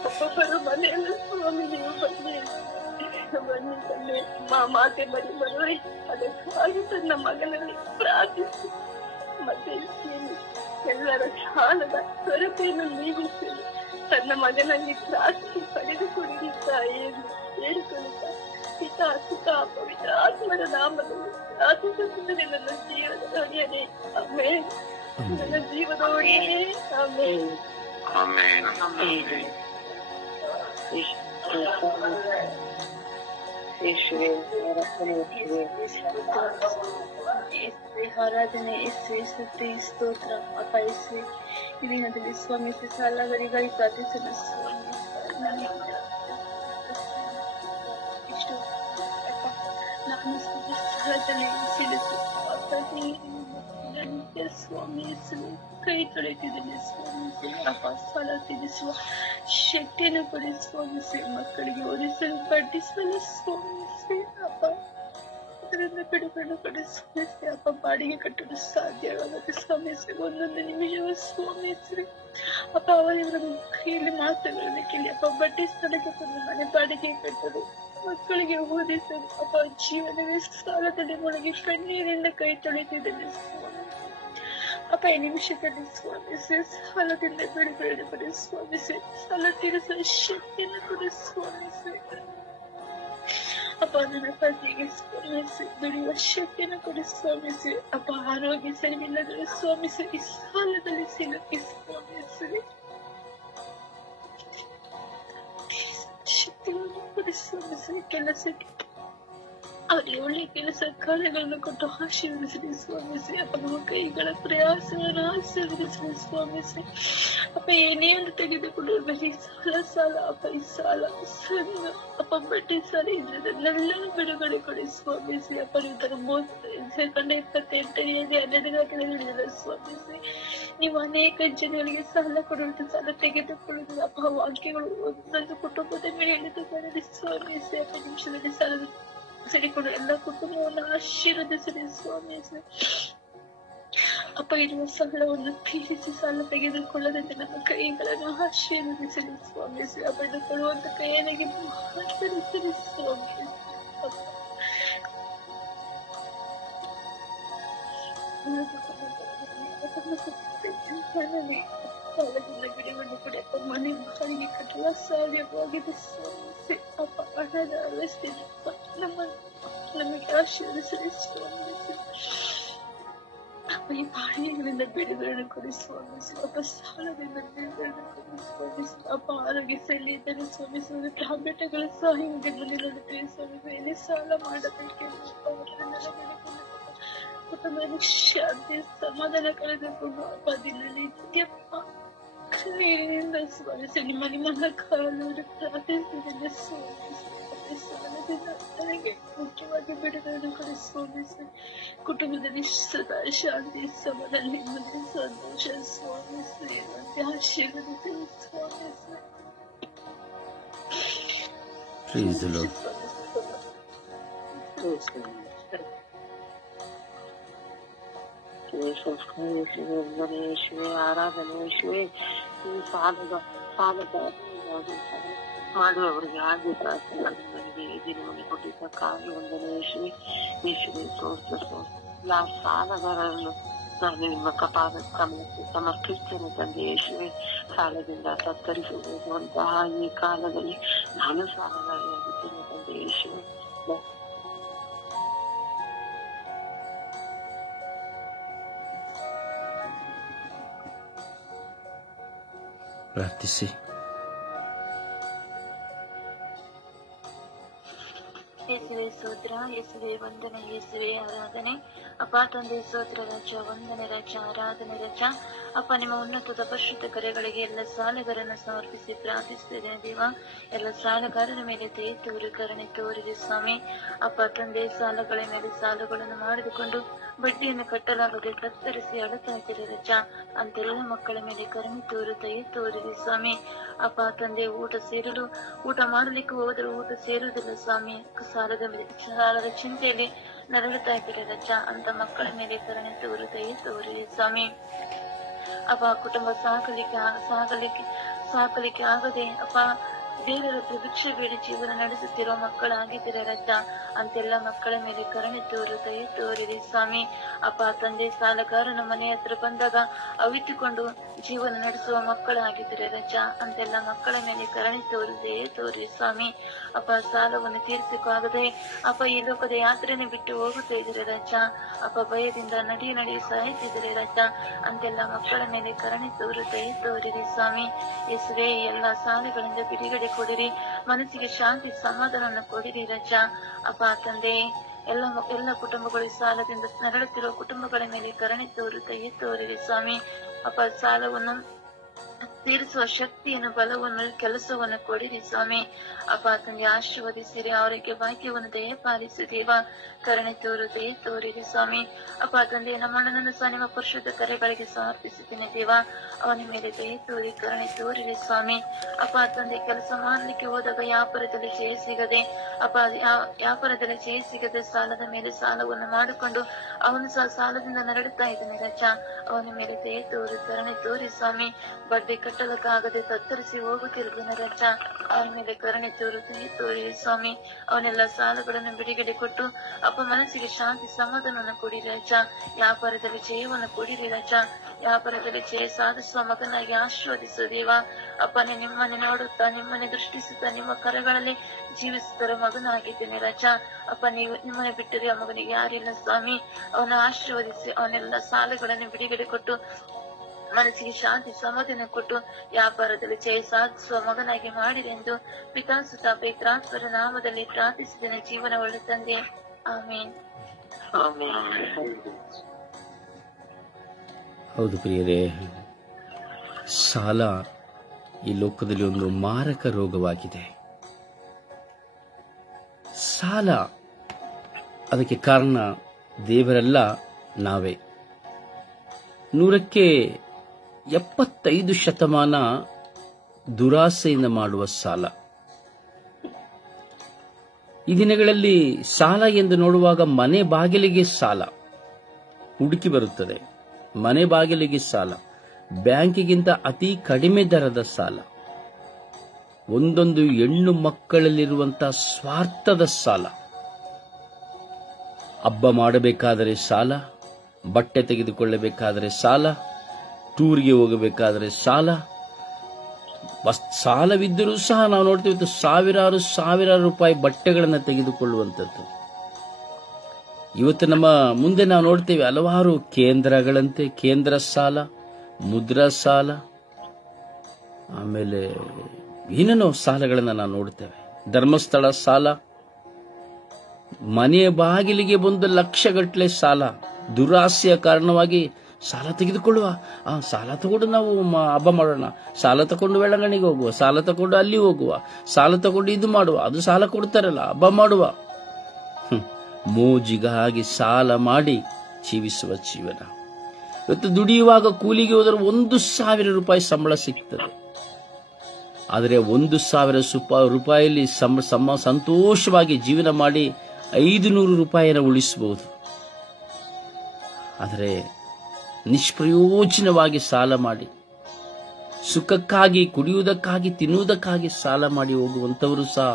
ಒಬ್ಬೊಬ್ಬರು ಮನೆಯಲ್ಲ ಸ್ವಾಮಿ ನೀವು ಬನ್ನಿ ಬನ್ನಿ ತಂದೆ. ಮಾತೆ ಬರಿ ಬರೋರಿ ಅದಕ್ಕಾಗಿ ತನ್ನ ಮಗನಲ್ಲಿ ಪ್ರಾರ್ಥಿಸಿ ಮತ್ತೆ ಎಲ್ಲರ ಸಾಲದ ಕೊರತೆಯನ್ನು ನೀಗಿಸಿ ತನ್ನ ಮಗನಲ್ಲಿ ಪ್ರಾರ್ಥನೆ ಪಡೆದುಕೊಂಡಿದ್ದ ತಾಯಿಯನ್ನು ಹೇಳಿಕೊಳ್ಳುತ್ತಾ ಪಿತಾ ಸುತ ಪವಿತ್ರ ಆತ್ಮನ ನಾಮದಲ್ಲಿ ಪ್ರಾರ್ಥಿಸುತ್ತದೆ. ನನ್ನ ಜೀವದ ಒಡೆಯನೇ ಆಮೇಲೆ, ನನ್ನ ಜೀವದ ಒಡೆಯನೇ ಆಮೇಲೆ. ಆರಾಧನೆ ಯೇಸುವೆ, ಸ್ತುತಿ ಸ್ತೋತ್ರ ಅಪ್ಪ ಯೇಸುವೆ. ಈ ದಿನದಲ್ಲಿ ಸ್ವಾಮಿ ಸಾಲಗಾರಿಗಾಗಿ ಪ್ರಾರ್ಥಿಸಲು ಸ್ವಾಮಿ ಇಷ್ಟು ನಾನು ಸಾಲದಲ್ಲಿ ಸಿಲುಕಿ ಸ್ವಾಮಿ ಹೆಸರು ಕೈ ತೊಳೆತಿದ್ದೇನೆ ಸ್ವಾಮಿ ಅಪ್ಪ ಸಾಲ ತೀರಿಸುವ ಶಕ್ತಿಯನ್ನು ಕೊಡಿ ಸ್ವಾಮಿ ಮಕ್ಕಳಿಗೆ ಓದಿಸಲು ಪಠಿಸಲು ಸ್ವಾಮಿ ಅಪ್ಪ ಅದರಿಂದ ಬಿಡುಗಡೆ ಕೊಡಿ ಸ್ವಾಮಿ ಅಪ್ಪ ಬಾಡಿಗೆ ಕಟ್ಟಲು ಸಾಧ್ಯವಾಗುತ್ತೆ ಸ್ವಾಮಿ ಒಂದೊಂದು ನಿಮಿಷವೂ ಸ್ವಾಮಿ ಅಪ್ಪ ಅವರ ಕೈಯಲ್ಲಿ ಮಾತುಗಳನ್ನು ಕೇಳಿ ಅಪ್ಪ ಬಡ್ಡಿ ಸ್ಥಳಕ್ಕೆ ಬಂದು ಮನೆ ಬಾಡಿಗೆ ಕಟ್ಟಲು ಮಕ್ಕಳಿಗೆ ಓದಿಸಲು ಅಪ್ಪ ಜೀವನವೇ ಸಾಲದಲ್ಲಿ ಮುಳುಗಿ ಕಣ್ಣೀರಿಂದ ಕೈ ತೊಳೆತಿದ್ದೇನೆ ಸ್ವಾಮಿ ಅಪ್ಪ ಈ ನಿಮಿಷದಲ್ಲಿ ಸ್ವಾಮಿ ಸಾಲದಿಂದ ಬಿಡುಗಡೆ ಕೊಡಿ ಸ್ವಾಮಿ ಸಾಲ ತೀರಿಸುವ ಶಕ್ತಿಯನ್ನು ಕೊಡಿ ಸ್ವಾಮಿ ಅಪ್ಪ ನನ್ನ ಪತಿಗೆ ಸ್ವಾಮಿಸಿ ದುಡಿಯುವ ಶಕ್ತಿಯನ್ನು ಕೊಡಿ ಸ್ವಾಮಿಸಿ ಅಪ್ಪ ಆರೋಗ್ಯ ಸರಿಯಿಲ್ಲದ್ರೆ ಸ್ವಾಮಿಸಿ ಈ ಸಾಲದಲ್ಲಿ ಸಿಲುಕಿ ಸ್ವಾಮಿಸಿ ಶಕ್ತಿಯನ್ನು ಕೊಡಿ ಸ್ವಾಮಿಸಿ ಕೆಲಸಕ್ಕೆ ಅವರಿಗೆ ಒಳ್ಳೆ ಕೆಲಸ ಕಾರ್ಯಗಳನ್ನು ಕೊಟ್ಟು ಆಶೀರ್ವದಿಸಲಿ ಸ್ವಾಮಿಸಿ ಅಪ್ಪ ನಮ್ಮ ಕೈಗಳ ಪ್ರಯಾಸವನ್ನು ಆಶೀರ್ವದಿಸಲಿ ಸ್ವಾಮಿಸಿ ಅಪ್ಪ ಏನೇ ಒಂದು ತೆಗೆದುಕೊಂಡು ಬರೀ ಸಾಲ ಅಪ್ಪ ಈ ಸಾಲ ಸಣ್ಣ ಅಪ್ಪ ಬಡ್ಡಿ ಸಾಲ ಇದನ್ನೆಲ್ಲರೂ ಬಿಡುಗಡೆ ಕೊಡಿ ಸ್ವಾಮಿಸಿ ಅಪ್ಪ ನೀವು ತರ 28 ಸ್ವಾಮಿಸಿ ನೀವು ಅನೇಕ ಜನಗಳಿಗೆ ಸಾಲ ಕೊಡುವುದು ಸಾಲ ತೆಗೆದುಕೊಳ್ಳುವುದು ಅಪ್ಪ ವಾಕ್ಯಗಳು ಒಂದೊಂದು ಕುಟುಂಬದ ಮೇಲೆ ಹೇಳಿದ ಸ್ವಾಮಿಸಿ ಅಪ್ಪ ನಿಮಿಷದಲ್ಲಿ ಸಾಲದ ಸರಿಕೊಂಡು ಎಲ್ಲ ಕುಟುಂಬವನ್ನು ಆಶೀರ್ವದಿಸಲಿ ಸ್ವಾಮಿ ಅಪ್ಪ ಇರುವ ಸಾಲವನ್ನು ತೀರಿಸಿ ಸಾಲ ತೆಗೆದುಕೊಳ್ಳದಂತೆ ನಮ್ಮ ಕೈಗಳನ್ನು ಆಶೀರ್ವದಿಸಲಿ ಸ್ವಾಮಿ ಅಪ್ಪ ಇದು ಕೊಡುವಂತ ಕೈಯನಿಗೆ ಆಶೀರ್ವದಿಸಲಿ ಸ್ವಾಮಿ ಸಾಲದಿಂದ ಬಿಡುವನ್ನು ಕೂಡ ಅಪ್ಪ ಮನೆ ಬಾಡಿಗೆ ಕಟ್ಟುವ ಸಾಧ್ಯವಾಗಿದೆ ಸ್ವಾಮಿ ಅಪ್ಪ ಹಣದ ಅವಸ್ಥೆ ನಮಗೆ ಆಶೀರ್ವದಿಸಲಿ ಸ್ವಾಮಿ ಅಪ್ಪ ಈ ಬಾಡಿಗೆಗಳಿಂದ ಬಿಡುಗಡೆ ಕೊಡಿ ಸ್ವಾಮಿ ಅಪ್ಪ ಸಾಲದಿಂದ ಬಿಡುಗಡೆ ಕೊಡಿ ಸ್ವಾಮಿ ಅಪ್ಪ ಆರೋಗ್ಯ ಸರಿ ಇದ್ದರೆ ಸ್ವಾಮಿ ಟ್ಯಾಬ್ಲೆಟ್ಗಳ ಸಹಾಯದಿಂದ ನೋಡುತ್ತೇವೆ ಸ್ವಾಮಿ ಏನೇ ಸಾಲ ಮಾಡಬೇಕೆಂದು ಕುಟುಂಬದ ಶಾಂತಿ ಸಮಾಧಾನ ಕಳೆದುಕೊಂಡು ಅಪ್ಪ ದಿನನಿತ್ಯಪ್ಪ ಕಣ್ಣೀರಿನಿಂದ ಸ್ವಾಮಿಸಿ ನಿಮ್ಮ ಕಾಲೋಡು ಪ್ರಾರ್ಥಿಸಿದ ಸಾಲದಿಂದ ನನಗೆ ಮುಖ್ಯವಾಗಿ ಬಿಡುಗಡೆ ಕೊಡಿ ಸ್ವಾಮಿಸಿ ಕುಟುಂಬದಲ್ಲಿ ಸದಾ ಶಾಂತಿ ಸಮಾಧಾನ ನೆಮ್ಮದಿ ಸಂತೋಷ ಸ್ವಾಮಿಸಿ ಮತ್ತೆ ಆಶೀರ್ವದಿಸಿ ಸ್ವಾಮಿಸಿ ಯೇಸುವೆ ಆರಾಧನೆ ಯೇಸುವೆ ಸಾಲದ ಮಾಡುವವರಿಗೆ ಹಾಗೆ ಪ್ರಾರ್ಥನೆಗಳಿಗೆ ಈ ದಿನವನ್ನು ಕೊಟ್ಟಿದ್ದಕ್ಕಾಗಿ ಒಂದನೇ ಯೇಸುವೆ ಎಲ್ಲ ಸಾಲಗಾರರನ್ನು ನಾನು ನಿಮ್ಮ ಕಮಲಕ್ಕೆ ಸಮರ್ಪಿಸ್ತೇನೆ ತಂದೆ ಯೇಸುವೆ ಸಾಲದಿಂದ ತತ್ತರಿಸುವಂತಹ ಈ ಕಾಲದಲ್ಲಿ ನಾನು ಸಾಲಗಾರಿಯಾಗಿದ್ದೇನೆ ತಂದೆ ಯೇಸುವೆ ಪ್ರಾರ್ಥಿಸಿ. ಯೇಸುವೆ ಸ್ತೋತ್ರ, ಯೇಸುವೆ ವಂದನೆ, ಯೇಸುವೆ ಆರಾಧನೆ. ಅಪ್ಪ ತಂದೆ ಸ್ತೋತ್ರ ರಾಜ, ವಂದನೆ ರಾಜ, ಆರಾಧನೆ ರಾಜ. ಅಪ್ಪ ನಿಮ್ಮ ಉನ್ನತದ ಪರಿಶುದ್ಧ ಕರೆಗಳಿಗೆ ಎಲ್ಲ ಸಾಲಗಾರನ್ನು ಸಮರ್ಪಿಸಿ ಪ್ರಾರ್ಥಿಸುತ್ತಿದ್ದೇನೆ ದೇವ. ಎಲ್ಲ ಸಾಲಗಾರರ ಮೇಲೆ ದಯೆ ತೋರಿ ಕರುಣೆ ತೋರಿದೆ ಸ್ವಾಮಿ. ಅಪ್ಪ ತಂದೆ ಸಾಲಗಳ ಮೇಲೆ ಸಾಲಗಳನ್ನು ಮಾಡಿದುಕೊಂಡು ಬಡ್ಡಿಯನ್ನು ಕಟ್ಟಲಾಗದೆ ಕತ್ತರಿಸಿ ಅಳುತ್ತಾ ಇದ್ದೀರಿ ರಜ. ಅಂತೆಲ್ಲ ಮಕ್ಕಳ ಮೇಲೆ ಕರುಣೆ ತೋರು ದಯೆ ತೋರಿದೆ ಸ್ವಾಮಿ. ಅಪ್ಪ ತಂದೆ ಊಟ ಮಾಡಲಿಕ್ಕೆ ಹೋದರೂ ಊಟ ಸೇರುವುದಿಲ್ಲ ಸ್ವಾಮಿ. ಸಾಲದ ಚಿಂತೆಯಲ್ಲಿ ನರಳುತ್ತಾ ಇದ್ದೀರಿ ರಜ. ಅಂತ ಮಕ್ಕಳ ಮೇಲೆ ಕರುಣೆ ತೋರು ದಯೆ ತೋರಿದೆ ಸ್ವಾಮಿ. ಅಪ್ಪ ಕುಟುಂಬ ಸಾಕಲಿಕ್ಕೆ ಆಗದೆ ಅಪ್ಪ ಬೇರೆಯವರ ಹತ್ರ ಭಿಕ್ಷೆ ಬೇಡಿ ಜೀವನ ನಡೆಸುತ್ತಿರುವ ಮಕ್ಕಳಾಗಿದ್ದೀರ ರಜ. ಅಂತೆಲ್ಲ ಮಕ್ಕಳ ಮೇಲೆ ಕರುಣೆ ತೋರು ದಯೆ ತೋರಿದೆ ಸ್ವಾಮಿ. ಅಪ್ಪ ತಂದೆ ಸಾಲಗಾರನ ಮನೆ ಹತ್ರ ಬಂದಾಗ ಅವಿತುಕೊಂಡು ಜೀವನ ನಡೆಸುವ ಮಕ್ಕಳಾಗಿದ್ದೀರ ರಜ. ಅಂತೆಲ್ಲ ಮಕ್ಕಳ ಮೇಲೆ ಕರುಣೆ ತೋರು ದಯೆ ತೋರಿ ಸ್ವಾಮಿ. ಅಪ್ಪ ಸಾಲವನ್ನು ತೀರಿಸಕ್ಕಾಗದೆ ಅಪ್ಪ ಈ ಲೋಕದ ಯಾತ್ರೆಯನ್ನು ಬಿಟ್ಟು ಹೋಗುತ್ತಾ ಇದ್ದೀರ ರಜ. ಅಪ್ಪ ಭಯದಿಂದ ನಡಿ ಸಾಯುತ್ತಿದ್ದೀರಿ ರಜ. ಅಂತೆಲ್ಲ ಮಕ್ಕಳ ಮೇಲೆ ಕರುಣೆ ತೋರು ದಯೆ ತೋರಿದೆ ಸ್ವಾಮಿ. ಯೇಸುವೆ ಎಲ್ಲ ಸಾಲಗಳಿಂದ ಬಿಡುಗಡೆ ಕೊಡಿರಿ, ಮನಸ್ಸಿಗೆ ಶಾಂತಿ ಸಮಾಧಾನವನ್ನು ಕೊಡಿರಿ ರಜ. ಅಪ್ಪ ತಂದೆ ಎಲ್ಲ ಕುಟುಂಬಗಳು ಸಾಲದಿಂದ ನರಳುತ್ತಿರುವ ಕುಟುಂಬಗಳ ಮೇಲೆ ಕರುಣೆ ತೋರು ದಯೆ ತೋರಿರಿ ಸ್ವಾಮಿ. ಅಪ್ಪ ಸಾಲವನ್ನು ತೀರಿಸುವ ಶಕ್ತಿಯನ್ನು, ಬಲವನ್ನು, ಕೆಲಸವನ್ನು ಕೊಡಿರಿ ಸ್ವಾಮಿ. ಅಪ್ಪ ತಂದೆ ಆಶೀರ್ವದಿಸಿರಿ, ಅವರಿಗೆ ಭಾಗ್ಯವನ್ನು ದಯಪಾಲಿಸಿ ದೇವ, ಕರುಣೆ ದಯ ತೋರಿರಿ ಸ್ವಾಮಿ. ಅಪ್ಪ ತಂದೆ ನಮ್ಮಣ್ಣನನ್ನು ಸಹ ನಿಮ್ಮ ಪರಿಶುದ್ಧ ಕರೆಗಳಿಗೆ ಸಮರ್ಪಿಸುತ್ತೇನೆ ದೇವ, ಅವನ ಮೇಲೆ ದಯ ತೋರಿ ಕರುಣೆ ತೋರಿರಿ ಸ್ವಾಮಿ. ಅಪ್ಪ ತಂದೆ ಕೆಲಸ ಮಾಡಲಿಕ್ಕೆ ಹೋದಾಗ ವ್ಯಾಪಾರದಲ್ಲಿ ಜಯ ಸಿಗದೆ, ಅಪ್ಪ ವ್ಯಾಪಾರದಲ್ಲಿ ಜಯ ಸಿಗದೆ ಸಾಲದ ಮೇಲೆ ಸಾಲವನ್ನು ಮಾಡಿಕೊಂಡು ಅವನು ಸಹ ಸಾಲದಿಂದ ನರಳುತ್ತಾ ಇದ್ದಾನೆ ರಜ. ಅವನ ಮೇಲೆ ದಯ ತೋರಿ ಕರುಣೆ ತೋರಿ ಸ್ವಾಮಿ. ಬಡ್ಡಿ ಕಟ್ಟಲಕ್ಕಾಗದೆ ತತ್ತರಿಸಿ ಹೋಗುತ್ತಿರುತ್ತಾನೆ ರಜ. ಅವನ ಮೇಲೆ ಕರುಣೆ ತೋರು ದಯ ತೋರಿ ಸ್ವಾಮಿ. ಅವನೆಲ್ಲ ಸಾಲಗಳನ್ನು ಬಿಡುಗಡೆ ಕೊಟ್ಟು ಅಪ್ಪ ಮನಸ್ಸಿಗೆ ಶಾಂತಿ ಸಮಾಧಾನವನ್ನು ಕೊಡಿರಿ ರಜ. ವ್ಯಾಪಾರದಲ್ಲಿ ಜಯವನ್ನು ಕೊಡಿರಿ ರಜ. ವ್ಯಾಪಾರದಲ್ಲಿ ಜಯ ಸಾಧಿಸುವ ಮಗನಾಗಿ ಆಶೀರ್ವದಿಸುವ ದೇವ. ಅಪ್ಪನೇ ನಿಮ್ಮನ್ನೇ ನೋಡುತ್ತಾ, ನಿಮ್ಮನ್ನೇ ದೃಷ್ಟಿಸುತ್ತಾ, ನಿಮ್ಮ ಕರೆಗಳಲ್ಲಿ ಜೀವಿಸುತ್ತರ ಮಗನಾಗಿದ್ದೇನೆ ರಜ. ಅಪ್ಪ ನೀವು ನಿಮ್ಮನೆ ಬಿಟ್ಟರೆ ಆ ಮಗನಿಗೆ ಯಾರಿಲ್ಲ ಸ್ವಾಮಿ. ಅವನ ಆಶೀರ್ವದಿಸಿ ಅವನೆಲ್ಲ ಸಾಲಗಳನ್ನು ಬಿಡುಗಡೆ ಕೊಟ್ಟು ಮನಸ್ಸಿಗೆ ಶಾಂತಿ ಸಮಾಧಾನ ಕೊಟ್ಟು ವ್ಯಾಪಾರದಲ್ಲಿ ಜಯ ಸಾಧಿಸುವ ಮಗನಾಗಿ ಮಾಡಿರಿ ಎಂದು ಪಿತಾಸುತ ಪವಿತ್ರಾತ್ಮರ ನಾಮದಲ್ಲಿ ಪ್ರಾರ್ಥಿಸಿದ್ದೇನೆ ಜೀವನ ಒಳ್ಳೆ ತಂದೆ, ಆಮೇನ್. ಹೌದು ಪ್ರಿಯರೇ, ಸಾಲ ಈ ಲೋಕದಲ್ಲಿ ಒಂದು ಮಾರಕ ರೋಗವಾಗಿದೆ. ಸಾಲ, ಅದಕ್ಕೆ ಕಾರಣ ದೇವರಲ್ಲ, ನಾವೇ. 175% ದುರಾಸೆಯಿಂದ ಮಾಡುವ ಸಾಲ. ಈ ದಿನಗಳಲ್ಲಿ ಸಾಲ ಎಂದು ನೋಡುವಾಗ ಮನೆ ಬಾಗಿಲಿಗೆ ಸಾಲ ಹುಡುಕಿ ಬರುತ್ತದೆ. ಮನೆ ಬಾಗಿಲಿಗೆ ಸಾಲ, ಬ್ಯಾಂಕಿಗಿಂತ ಅತಿ ಕಡಿಮೆ ದರದ ಸಾಲ, ಒಂದೊಂದು ಹೆಣ್ಣು ಮಕ್ಕಳಲ್ಲಿರುವಂತಹ ಸ್ವಾರ್ಥದ ಸಾಲ. ಹಬ್ಬ ಮಾಡಬೇಕಾದರೆ ಸಾಲ, ಬಟ್ಟೆ ತೆಗೆದುಕೊಳ್ಳಬೇಕಾದರೆ ಸಾಲ, ಟೂರ್ಗೆ ಹೋಗಬೇಕಾದರೆ ಸಾಲ. ಸಾಲವಿದ್ದರೂ ಸಹ ನಾವು ನೋಡ್ತೀವಿ ಸಾವಿರಾರು ರೂಪಾಯಿ ಬಟ್ಟೆಗಳನ್ನು ತೆಗೆದುಕೊಳ್ಳುವಂಥದ್ದು. ಇವತ್ತು ನಮ್ಮ ಮುಂದೆ ನಾವು ನೋಡ್ತೇವೆ ಹಲವಾರು ಕೇಂದ್ರಗಳಂತೆ ಕೇಂದ್ರ ಸಾಲ, ಮುದ್ರಾ ಸಾಲ, ಆಮೇಲೆ ಏನೇನೋ ಸಾಲಗಳನ್ನು ನಾವು ನೋಡ್ತೇವೆ. ಧರ್ಮಸ್ಥಳ ಸಾಲ, ಮನೆಯ ಬಾಗಿಲಿಗೆ ಬಂದು ಲಕ್ಷಗಟ್ಟಲೆ ಸಾಲ. ದುರಾಸೆಯ ಕಾರಣವಾಗಿ ಸಾಲ ತೆಗೆದುಕೊಳ್ಳುವ, ಸಾಲ ತಗೊಂಡು ನಾವು ಹಬ್ಬ ಮಾಡೋಣ, ಸಾಲ ತಗೊಂಡು ಬೆಳಗಣಿಗೆ ಹೋಗುವ, ಸಾಲ ತಗೊಂಡು ಅಲ್ಲಿ ಹೋಗುವ, ಸಾಲ ತಗೊಂಡು ಇದು ಮಾಡುವ, ಅದು ಸಾಲ ಕೊಡ್ತಾರಲ್ಲ ಹಬ್ಬ ಮಾಡುವ. ಮೋಜಿಗಾಗಿ ಸಾಲ ಮಾಡಿ ಜೀವಿಸುವ ಜೀವನ. ಇವತ್ತು ದುಡಿಯುವಾಗ ಕೂಲಿಗೆ ಹೋದರೆ 1,000 ರೂಪಾಯಿ ಸಂಬಳ ಸಿಗ್ತದೆ. ಆದರೆ 1,000 ರೂಪಾಯಿಯಲ್ಲಿ ಸಂತೋಷವಾಗಿ ಜೀವನ ಮಾಡಿ 500 ರೂಪಾಯಿನ ಉಳಿಸಬಹುದು. ಆದರೆ ನಿಷ್ಪ್ರಯೋಜನವಾಗಿ ಸಾಲ ಮಾಡಿ, ಸುಖಕ್ಕಾಗಿ, ಕುಡಿಯುವುದಕ್ಕಾಗಿ, ತಿನ್ನುವುದಕ್ಕಾಗಿ ಸಾಲ ಮಾಡಿ ಹೋಗುವಂತವರು ಸಹ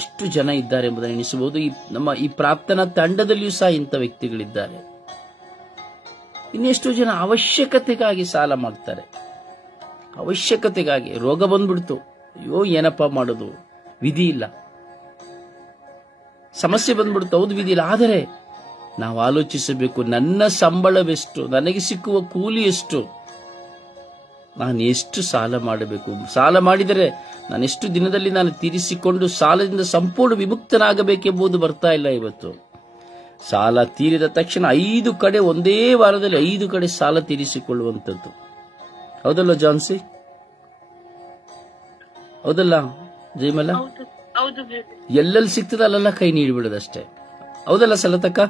ಎಷ್ಟು ಜನ ಇದ್ದಾರೆ ಎಂಬುದನ್ನು ಎಣಿಸಬಹುದು. ನಮ್ಮ ಈ ಪ್ರಾರ್ಥನಾ ತಂಡದಲ್ಲಿಯೂ ಸಹ ಇಂಥ ವ್ಯಕ್ತಿಗಳಿದ್ದಾರೆ. ಇನ್ನೆಷ್ಟೋ ಜನ ಅವಶ್ಯಕತೆಗಾಗಿ ಸಾಲ ಮಾಡ್ತಾರೆ. ಅವಶ್ಯಕತೆಗಾಗಿ ರೋಗ ಬಂದ್ಬಿಡ್ತು, ಅಯ್ಯೋ ಏನಪ್ಪಾ ಮಾಡೋದು, ವಿಧಿ ಇಲ್ಲ. ಸಮಸ್ಯೆ ಬಂದ್ಬಿಡ್ತು, ಹೌದು ವಿಧಿ ಇಲ್ಲ. ಆದರೆ ನಾವು ಆಲೋಚಿಸಬೇಕು, ನನ್ನ ಸಂಬಳವೆಷ್ಟು, ನನಗೆ ಸಿಕ್ಕುವ ಕೂಲಿ ಎಷ್ಟು, ನಾನು ಎಷ್ಟು ಸಾಲ ಮಾಡಬೇಕು, ಸಾಲ ಮಾಡಿದರೆ ನಾನು ಎಷ್ಟು ದಿನದಲ್ಲಿ ನಾನು ತೀರಿಸಿಕೊಂಡು ಸಾಲದಿಂದ ಸಂಪೂರ್ಣ ವಿಮುಕ್ತನಾಗಬೇಕೆಂಬುದು ಬರ್ತಾ ಇಲ್ಲ. ಇವತ್ತು ಸಾಲ ತೀರಿದ ತಕ್ಷಣ 5 ಕಡೆ, ಒಂದೇ ವಾರದಲ್ಲಿ 5 ಕಡೆ ಸಾಲ ತೀರಿಸಿಕೊಳ್ಳುವಂಥದ್ದು. ಹೌದಲ್ಲ ಜಾನ್ಸಿ? ಹೌದಲ್ಲ ಜಯಮಲ? ಎಲ್ಲೆಲ್ಲಿ ಸಿಗ್ತದೆ ಅಲ್ಲೆಲ್ಲ ಕೈ ನೀಡಿಬಿಡೋದಷ್ಟೇ. ಹೌದಲ್ಲ ಸಲತಕ್ಕ?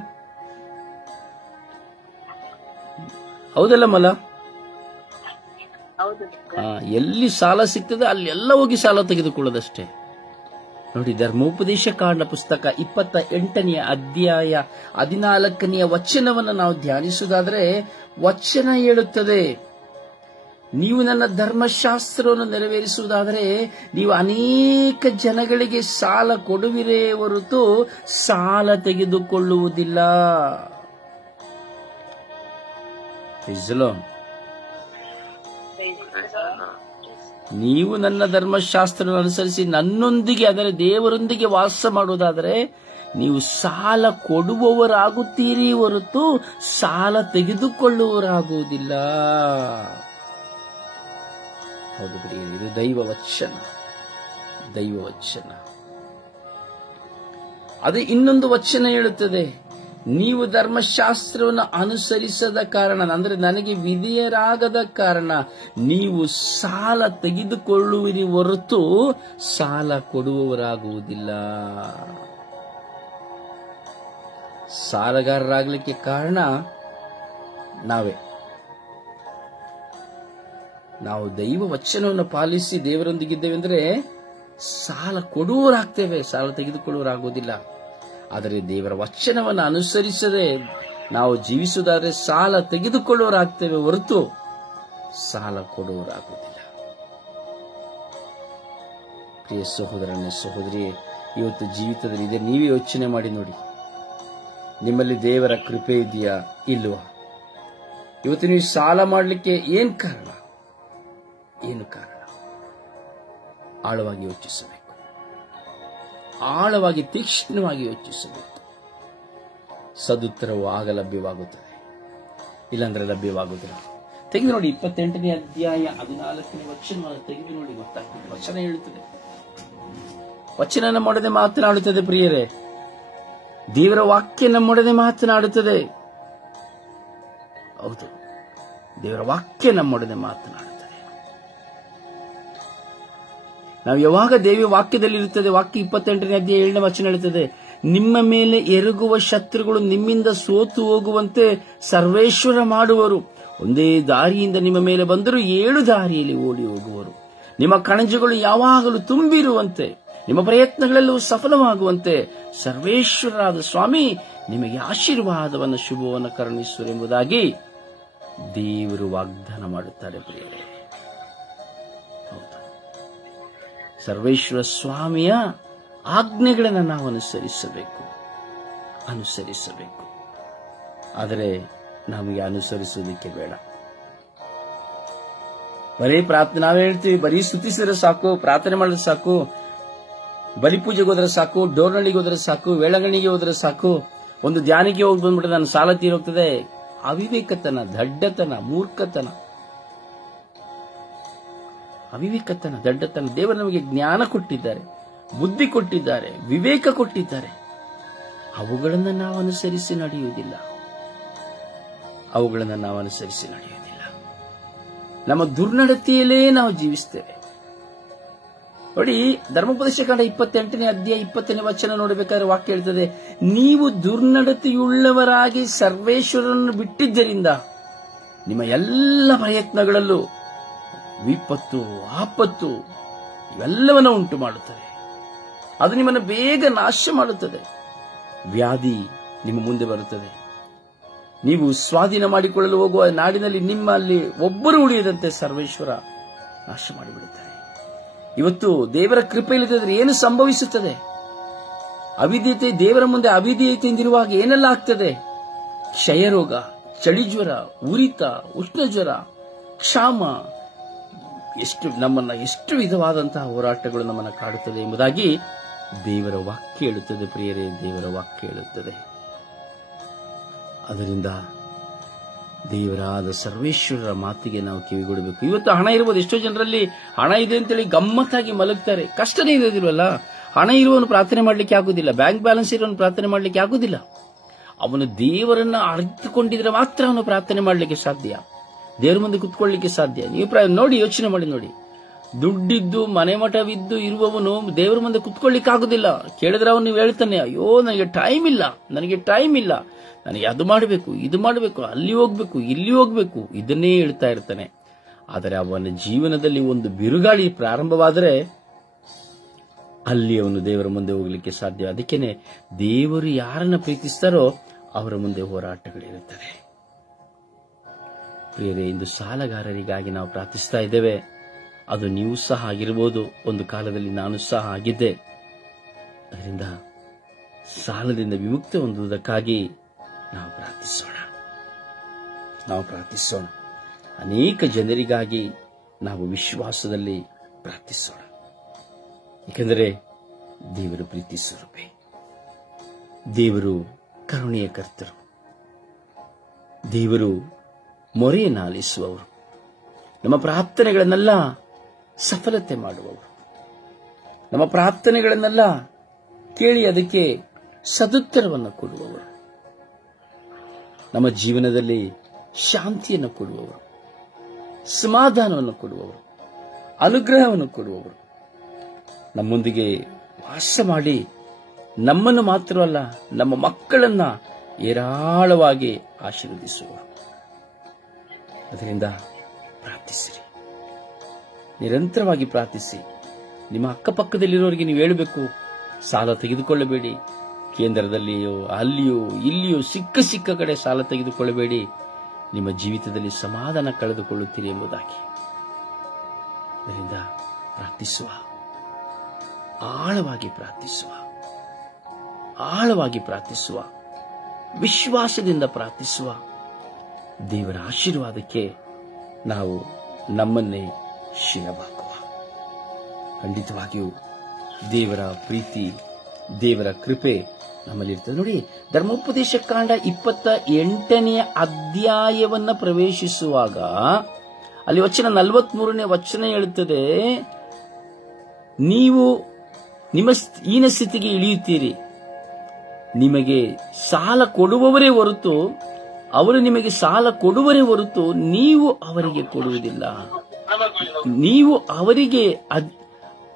ಹೌದಲ್ಲ ಮಲ? ಎಲ್ಲಿ ಸಾಲ ಸಿಗ್ತದೆ ಅಲ್ಲೆಲ್ಲ ಹೋಗಿ ಸಾಲ ತೆಗೆದುಕೊಳ್ಳೋದಷ್ಟೇ. ನೋಡಿ, ಧರ್ಮೋಪದೇಶ ಕಾಂಡ ಪುಸ್ತಕ 28ನೇ ಅಧ್ಯಾಯ 14ನೇ ವಚನವನ್ನು ನಾವು ಧ್ಯಾನಿಸುವುದಾದರೆ, ವಚನ ಹೇಳುತ್ತದೆ, ನೀವು ನನ್ನ ಧರ್ಮಶಾಸ್ತ್ರವನ್ನು ನೆರವೇರಿಸುವುದಾದರೆ ನೀವು ಅನೇಕ ಜನಗಳಿಗೆ ಸಾಲ ಕೊಡುವಿರೇ ಹೊರತು ಸಾಲ ತೆಗೆದುಕೊಳ್ಳುವುದಿಲ್ಲ. ನೀವು ನನ್ನ ಧರ್ಮಶಾಸ್ತ್ರವನ್ನು ಅನುಸರಿಸಿ ನನ್ನೊಂದಿಗೆ, ಅಂದರೆ ದೇವರೊಂದಿಗೆ ವಾಸ ಮಾಡುವುದಾದರೆ ನೀವು ಸಾಲ ಕೊಡುವವರಾಗುತ್ತೀರಿ ಹೊರತು ಸಾಲ ತೆಗೆದುಕೊಳ್ಳುವವರಾಗುವುದಿಲ್ಲ. ಹೌದು ಪ್ರಿಯರೇ, ಇದು ದೈವ ವಚನ. ದೈವ ವಚನ. ಅದೇ ಇನ್ನೊಂದು ವಚನ ಹೇಳುತ್ತದೆ, ನೀವು ಧರ್ಮಶಾಸ್ತ್ರವನ್ನು ಅನುಸರಿಸದ ಕಾರಣ, ಅಂದರೆ ನನಗೆ ವಿಧೇಯರಾಗದ ಕಾರಣ ನೀವು ಸಾಲ ತೆಗೆದುಕೊಳ್ಳುವಿರಿ ಹೊರತು ಸಾಲ ಕೊಡುವವರಾಗುವುದಿಲ್ಲ. ಸಾಲಗಾರರಾಗಲಿಕ್ಕೆ ಕಾರಣ ನಾವೇ. ನಾವು ದೈವ ವಚನವನ್ನು ಪಾಲಿಸಿ ದೇವರೊಂದಿಗಿದ್ದೇವೆ ಅಂದರೆ ಸಾಲ ಕೊಡುವವರಾಗ್ತೇವೆ, ಸಾಲ ತೆಗೆದುಕೊಳ್ಳುವವರಾಗುವುದಿಲ್ಲ. ಆದರೆ ದೇವರ ವಚನವನ್ನು ಅನುಸರಿಸದೆ ನಾವು ಜೀವಿಸುವುದಾದರೆ ಸಾಲ ತೆಗೆದುಕೊಳ್ಳುವವರಾಗ್ತೇವೆ ಹೊರತು ಸಾಲ ಕೊಡುವವರಾಗುವುದಿಲ್ಲ. ಪ್ರಿಯ ಸಹೋದರನೇ, ಸಹೋದರಿಯೇ, ಇವತ್ತು ಜೀವಿತದಲ್ಲಿ ಇದೆ, ನೀವೇ ಯೋಚನೆ ಮಾಡಿ ನೋಡಿ. ನಿಮ್ಮಲ್ಲಿ ದೇವರ ಕೃಪೆ ಇದೆಯಾ ಇಲ್ವಾ? ಇವತ್ತು ನೀವು ಸಾಲ ಮಾಡಲಿಕ್ಕೆ ಏನು ಕಾರಣ? ಆಳವಾಗಿ ಯೋಚಿಸಬೇಕು. ಆಳವಾಗಿ ತೀಕ್ಷ್ಣವಾಗಿ ಯೋಚಿಸಬೇಕು. ಸದುತ್ತರವು ಆಗ ಲಭ್ಯವಾಗುತ್ತದೆ, ಇಲ್ಲಾಂದ್ರೆ ಲಭ್ಯವಾಗುವುದಿಲ್ಲ. ತೆಗೆದು ನೋಡಿ 28ನೇ ಅಧ್ಯಾಯ 14ನೇ ವಚನವನ್ನು ತೆಗೆದು ನೋಡಿ, ಗೊತ್ತಾಗ್ತದೆ. ವಚನ ಹೇಳುತ್ತದೆ, ವಚನ ನಮ್ಮೊಡನೆ ಮಾತನಾಡುತ್ತದೆ. ಪ್ರಿಯರೇ, ದೇವರ ವಾಕ್ಯ ನಮ್ಮೊಡನೆ ಮಾತನಾಡುತ್ತದೆ. ಹೌದು, ದೇವರ ವಾಕ್ಯ ನಮ್ಮೊಡನೆ ಮಾತನಾಡುತ್ತದೆ. ನಾವು ಯಾವಾಗ ದೇವಿಯ ವಾಕ್ಯದಲ್ಲಿ ಇರುತ್ತದೆ, ವಾಕ್ಯ 28ನೇ ಅಧ್ಯಾಯ 7ನೇ ವಚನ ಹೇಳುತ್ತದೆ, ನಿಮ್ಮ ಮೇಲೆ ಎರಗುವ ಶತ್ರುಗಳು ನಿಮ್ಮಿಂದ ಸೋತು ಹೋಗುವಂತೆ ಸರ್ವೇಶ್ವರ ಮಾಡುವರು. ಒಂದೇ ದಾರಿಯಿಂದ ನಿಮ್ಮ ಮೇಲೆ ಬಂದರೂ 7 ದಾರಿಯಲ್ಲಿ ಓಡಿ ಹೋಗುವರು. ನಿಮ್ಮ ಕಣಜಗಳು ಯಾವಾಗಲೂ ತುಂಬಿರುವಂತೆ, ನಿಮ್ಮ ಪ್ರಯತ್ನಗಳೆಲ್ಲವೂ ಸಫಲವಾಗುವಂತೆ ಸರ್ವೇಶ್ವರರಾದ ಸ್ವಾಮಿ ನಿಮಗೆ ಆಶೀರ್ವಾದವನ್ನು, ಶುಭವನ್ನು ಕರುಣಿಸುವರೆಂಬುದಾಗಿ ದೇವರು ವಾಗ್ದಾನ ಮಾಡುತ್ತಾರೆ. ಪ್ರಿಯರೇ, ಸರ್ವೇಶ್ವರ ಸ್ವಾಮಿಯ ಆಜ್ಞೆಗಳನ್ನು ನಾವು ಅನುಸರಿಸಬೇಕು. ಆದರೆ ನಮಗೆ ಅನುಸರಿಸುವುದಕ್ಕೆ ಬೇಡ. ಬರೀ ಪ್ರಾರ್ಥನೆ, ನಾವೇ ಹೇಳ್ತೀವಿ, ಬರೀ ಸ್ತುತಿಸಿದ್ರೆ ಸಾಕು, ಪ್ರಾರ್ಥನೆ ಮಾಡಿದ್ರೆ ಸಾಕು, ಬಲಿಪೂಜೆಗೆ ಹೋದ್ರೆ ಸಾಕು, ಡೋರ್ನಳ್ಳಿಗೆ ಹೋದ್ರೆ ಸಾಕು, ವೇಳಂಗಣಿಗೆ ಹೋದ್ರೆ ಸಾಕು, ಒಂದು ಧ್ಯಾನಕ್ಕೆ ಹೋಗಿ ಬಂದ್ಬಿಟ್ರೆ ನನ್ನ ಸಾಲ ತೀರೋಗ್ತದೆ. ಅವಿವೇಕತನ, ದಡ್ಡತನ, ಮೂರ್ಖತನ, ದಡ್ಡತನ. ದೇವರು ನಮಗೆ ಜ್ಞಾನ ಕೊಟ್ಟಿದ್ದಾರೆ, ಬುದ್ಧಿ ಕೊಟ್ಟಿದ್ದಾರೆ, ವಿವೇಕ ಕೊಟ್ಟಿದ್ದಾರೆ. ಅವುಗಳನ್ನು ನಾವು ಅನುಸರಿಸಿ ನಡೆಯುವುದಿಲ್ಲ. ನಮ್ಮ ದುರ್ನಡತೆಯಲ್ಲೇ ನಾವು ಜೀವಿಸ್ತೇವೆ. ನೋಡಿ, ಧರ್ಮೋಪದೇಶ ಕಾಂಡ 28ನೇ ಅಧ್ಯಾಯ 20ನೇ ವಚನ ನೋಡಬೇಕಾದ್ರೆ ವಾಕ್ಯ ಹೇಳ್ತದೆ, ನೀವು ದುರ್ನಡತೆಯುಳ್ಳವರಾಗಿ ಸರ್ವೇಶ್ವರನನ್ನು ಬಿಟ್ಟಿದ್ದರಿಂದ ನಿಮ್ಮ ಎಲ್ಲ ಪ್ರಯತ್ನಗಳಲ್ಲೂ ವಿಪತ್ತು, ಆಪತ್ತು ಇವೆಲ್ಲವನ್ನ ಉಂಟು ಮಾಡುತ್ತದೆ. ಅದು ನಿಮ್ಮನ್ನು ಬೇಗ ನಾಶ ಮಾಡುತ್ತದೆ. ವ್ಯಾಧಿ ನಿಮ್ಮ ಮುಂದೆ ಬರುತ್ತದೆ. ನೀವು ಸ್ವಾಧೀನ ಮಾಡಿಕೊಳ್ಳಲು ಹೋಗುವ ನಾಡಿನಲ್ಲಿ ನಿಮ್ಮಲ್ಲಿ ಒಬ್ಬರು ಉಳಿಯದಂತೆ ಸರ್ವೇಶ್ವರ ನಾಶ ಮಾಡಿಬಿಡುತ್ತಾರೆ. ಇವತ್ತು ದೇವರ ಕೃಪೆ ಇಲ್ಲದಿದ್ದರೆ ಏನು ಸಂಭವಿಸುತ್ತದೆ? ಅವಿಧೇಯತೆ, ದೇವರ ಮುಂದೆ ಅವಿಧೇಯತೆಯಿಂದಿರುವಾಗ ಏನೆಲ್ಲ ಆಗ್ತದೆ? ಕ್ಷಯರೋಗ, ಚಳಿಜ್ವರ, ಉರಿತ, ಉಷ್ಣಜ್ವರ, ಕ್ಷಾಮ, ಎಷ್ಟು ವಿಧವಾದಂತಹ ಹೋರಾಟಗಳು ನಮ್ಮನ್ನು ಕಾಡುತ್ತದೆ ಎಂಬುದಾಗಿ ದೇವರ ವಾಕ್ಯ ಹೇಳುತ್ತದೆ. ಪ್ರಿಯರೇ, ದೇವರ ವಾಕ್ಯ ಹೇಳುತ್ತದೆ. ಅದರಿಂದ ದೇವರಾದ ಸರ್ವೇಶ್ವರರ ಮಾತಿಗೆ ನಾವು ಕಿವಿಗೊಡಬೇಕು. ಇವತ್ತು ಹಣ ಇರ್ಬೋದು, ಎಷ್ಟೋ ಜನರಲ್ಲಿ ಹಣ ಇದೆ ಅಂತೇಳಿ ಗಮ್ಮತ್ತಾಗಿ ಮಲಗ್ತಾರೆ. ಕಷ್ಟನೇ ಇರೋದಿಲ್ವಲ್ಲ. ಹಣ ಇರುವವನು ಪ್ರಾರ್ಥನೆ ಮಾಡಲಿಕ್ಕೆ ಆಗುದಿಲ್ಲ, ಬ್ಯಾಂಕ್ ಬ್ಯಾಲೆನ್ಸ್ ಇರುವವನು ಪ್ರಾರ್ಥನೆ ಮಾಡಲಿಕ್ಕೆ ಆಗುದಿಲ್ಲ. ಅವನು ದೇವರನ್ನ ಅರಿತುಕೊಂಡಿದ್ರೆ ಮಾತ್ರ ಅವನು ಪ್ರಾರ್ಥನೆ ಮಾಡಲಿಕ್ಕೆ ಸಾಧ್ಯ, ದೇವರ ಮುಂದೆ ಕುತ್ಕೊಳ್ಳಿಕ್ಕೆ ಸಾಧ್ಯ. ನೀವು ನೋಡಿ, ಯೋಚನೆ ಮಾಡಿ ನೋಡಿ. ದುಡ್ಡಿದ್ದು ಮನೆ ಮಠವಿದ್ದು ಇರುವವನು ದೇವರ ಮುಂದೆ ಕುತ್ಕೊಳ್ಳಿಕ್ಕೆ ಆಗುದಿಲ್ಲ. ಕೇಳಿದ್ರೆ ಅವನು ನೀವು ಹೇಳ್ತಾನೆ, ಅಯ್ಯೋ ನನಗೆ ಟೈಮ್ ಇಲ್ಲ, ನನಗೆ ಅದು ಮಾಡಬೇಕು, ಇದು ಮಾಡಬೇಕು, ಅಲ್ಲಿ ಹೋಗ್ಬೇಕು, ಇಲ್ಲಿ ಹೋಗ್ಬೇಕು, ಇದನ್ನೇ ಹೇಳ್ತಾ ಇರ್ತಾನೆ. ಆದರೆ ಅವನ ಜೀವನದಲ್ಲಿ ಒಂದು ಬಿರುಗಾಳಿ ಪ್ರಾರಂಭವಾದರೆ ಅಲ್ಲಿ ಅವನು ದೇವರ ಮುಂದೆ ಹೋಗ್ಲಿಕ್ಕೆ ಸಾಧ್ಯ. ಅದಕ್ಕೇನೆ ದೇವರು ಯಾರನ್ನ ಪ್ರೀತಿಸ್ತಾರೋ ಅವರ ಮುಂದೆ ಹೋರಾಟಗಳಿರುತ್ತವೆ. ಪ್ರಿಯರೇ, ಇಂದು ಸಾಲಗಾರರಿಗಾಗಿ ನಾವು ಪ್ರಾರ್ಥಿಸ್ತಾ ಇದ್ದೇವೆ. ಅದು ನೀವು ಸಹ ಆಗಿರಬಹುದು, ಒಂದು ಕಾಲದಲ್ಲಿ ನಾನು ಸಹ ಆಗಿದ್ದೆ. ಅದರಿಂದ ಸಾಲದಿಂದ ವಿಮುಕ್ತ ಹೊಂದುವುದಕ್ಕಾಗಿ ನಾವು ಪ್ರಾರ್ಥಿಸೋಣ. ಅನೇಕ ಜನರಿಗಾಗಿ ನಾವು ವಿಶ್ವಾಸದಲ್ಲಿ ಪ್ರಾರ್ಥಿಸೋಣ. ಏಕೆಂದರೆ ದೇವರು ಪ್ರೀತಿ ಸ್ವರೂಪಿ, ದೇವರು ಕರುಣೆಯ ಕರ್ತರು, ದೇವರು ಮೊರೆಯನ್ನು ಆಲಿಸುವವರು, ನಮ್ಮ ಪ್ರಾರ್ಥನೆಗಳನ್ನೆಲ್ಲ ಸಫಲತೆ ಮಾಡುವವರು, ನಮ್ಮ ಪ್ರಾರ್ಥನೆಗಳನ್ನೆಲ್ಲ ಕೇಳಿ ಅದಕ್ಕೆ ಸದುತ್ತರವನ್ನು ಕೊಡುವವರು. ನಮ್ಮ ಜೀವನದಲ್ಲಿ ಶಾಂತಿಯನ್ನು ಕೊಡುವವರು, ಸಮಾಧಾನವನ್ನು ಕೊಡುವವರು, ಅನುಗ್ರಹವನ್ನು ಕೊಡುವವರು, ನಮ್ಮೊಂದಿಗೆ ವಾಸ ಮಾಡಿ ನಮ್ಮನ್ನು ಮಾತ್ರವಲ್ಲ ನಮ್ಮ ಮಕ್ಕಳನ್ನ ಏರಾಳವಾಗಿ ಆಶೀರ್ವದಿಸುವರು. ಅದರಿಂದ ಪ್ರಾರ್ಥಿಸಿರಿ, ನಿರಂತರವಾಗಿ ಪ್ರಾರ್ಥಿಸಿ. ನಿಮ್ಮ ಅಕ್ಕಪಕ್ಕದಲ್ಲಿರೋರಿಗೆ ನೀವು ಹೇಳಬೇಕು, ಸಾಲ ತೆಗೆದುಕೊಳ್ಳಬೇಡಿ. ಕೇಂದ್ರದಲ್ಲಿಯೋ ಅಲ್ಲಿಯೋ ಇಲ್ಲಿಯೋ ಸಿಕ್ಕ ಕಡೆ ಸಾಲ ತೆಗೆದುಕೊಳ್ಳಬೇಡಿ, ನಿಮ್ಮ ಜೀವಿತದಲ್ಲಿ ಸಮಾಧಾನ ಕಳೆದುಕೊಳ್ಳುತ್ತೀರಿ ಎಂಬುದಾಗಿ. ಅದರಿಂದ ಪ್ರಾರ್ಥಿಸುವ, ಆಳವಾಗಿ ಪ್ರಾರ್ಥಿಸುವ, ಆಳವಾಗಿ ಪ್ರಾರ್ಥಿಸುವ, ವಿಶ್ವಾಸದಿಂದ ಪ್ರಾರ್ಥಿಸುವ. ದೇವರ ಆಶೀರ್ವಾದಕ್ಕೆ ನಾವು ನಮ್ಮನ್ನೇ ಶಿರಬಾಕುವ. ಖಂಡಿತವಾಗಿಯೂ ದೇವರ ಪ್ರೀತಿ, ದೇವರ ಕೃಪೆ ನಮ್ಮಲ್ಲಿರ್ತದೆ. ನೋಡಿ, ಧರ್ಮೋಪದೇಶ ಕಾಂಡ 28ನೇ ಅಧ್ಯಾಯವನ್ನ ಪ್ರವೇಶಿಸುವಾಗ ಅಲ್ಲಿ ವಚನ 43ನೇ ವಚನ ಹೇಳುತ್ತದೆ, ನೀವು ನಿಮ್ಮ ಹೀನ ಸ್ಥಿತಿಗೆ ಇಳಿಯುತ್ತೀರಿ. ನಿಮಗೆ ಸಾಲ ಕೊಡುವವರೇ ಹೊರತು, ಅವರು ನಿಮಗೆ ಸಾಲ ಕೊಡುವರೇ ಹೊರತು ನೀವು ಅವರಿಗೆ ಕೊಡುವುದಿಲ್ಲ. ನೀವು ಅವರಿಗೆ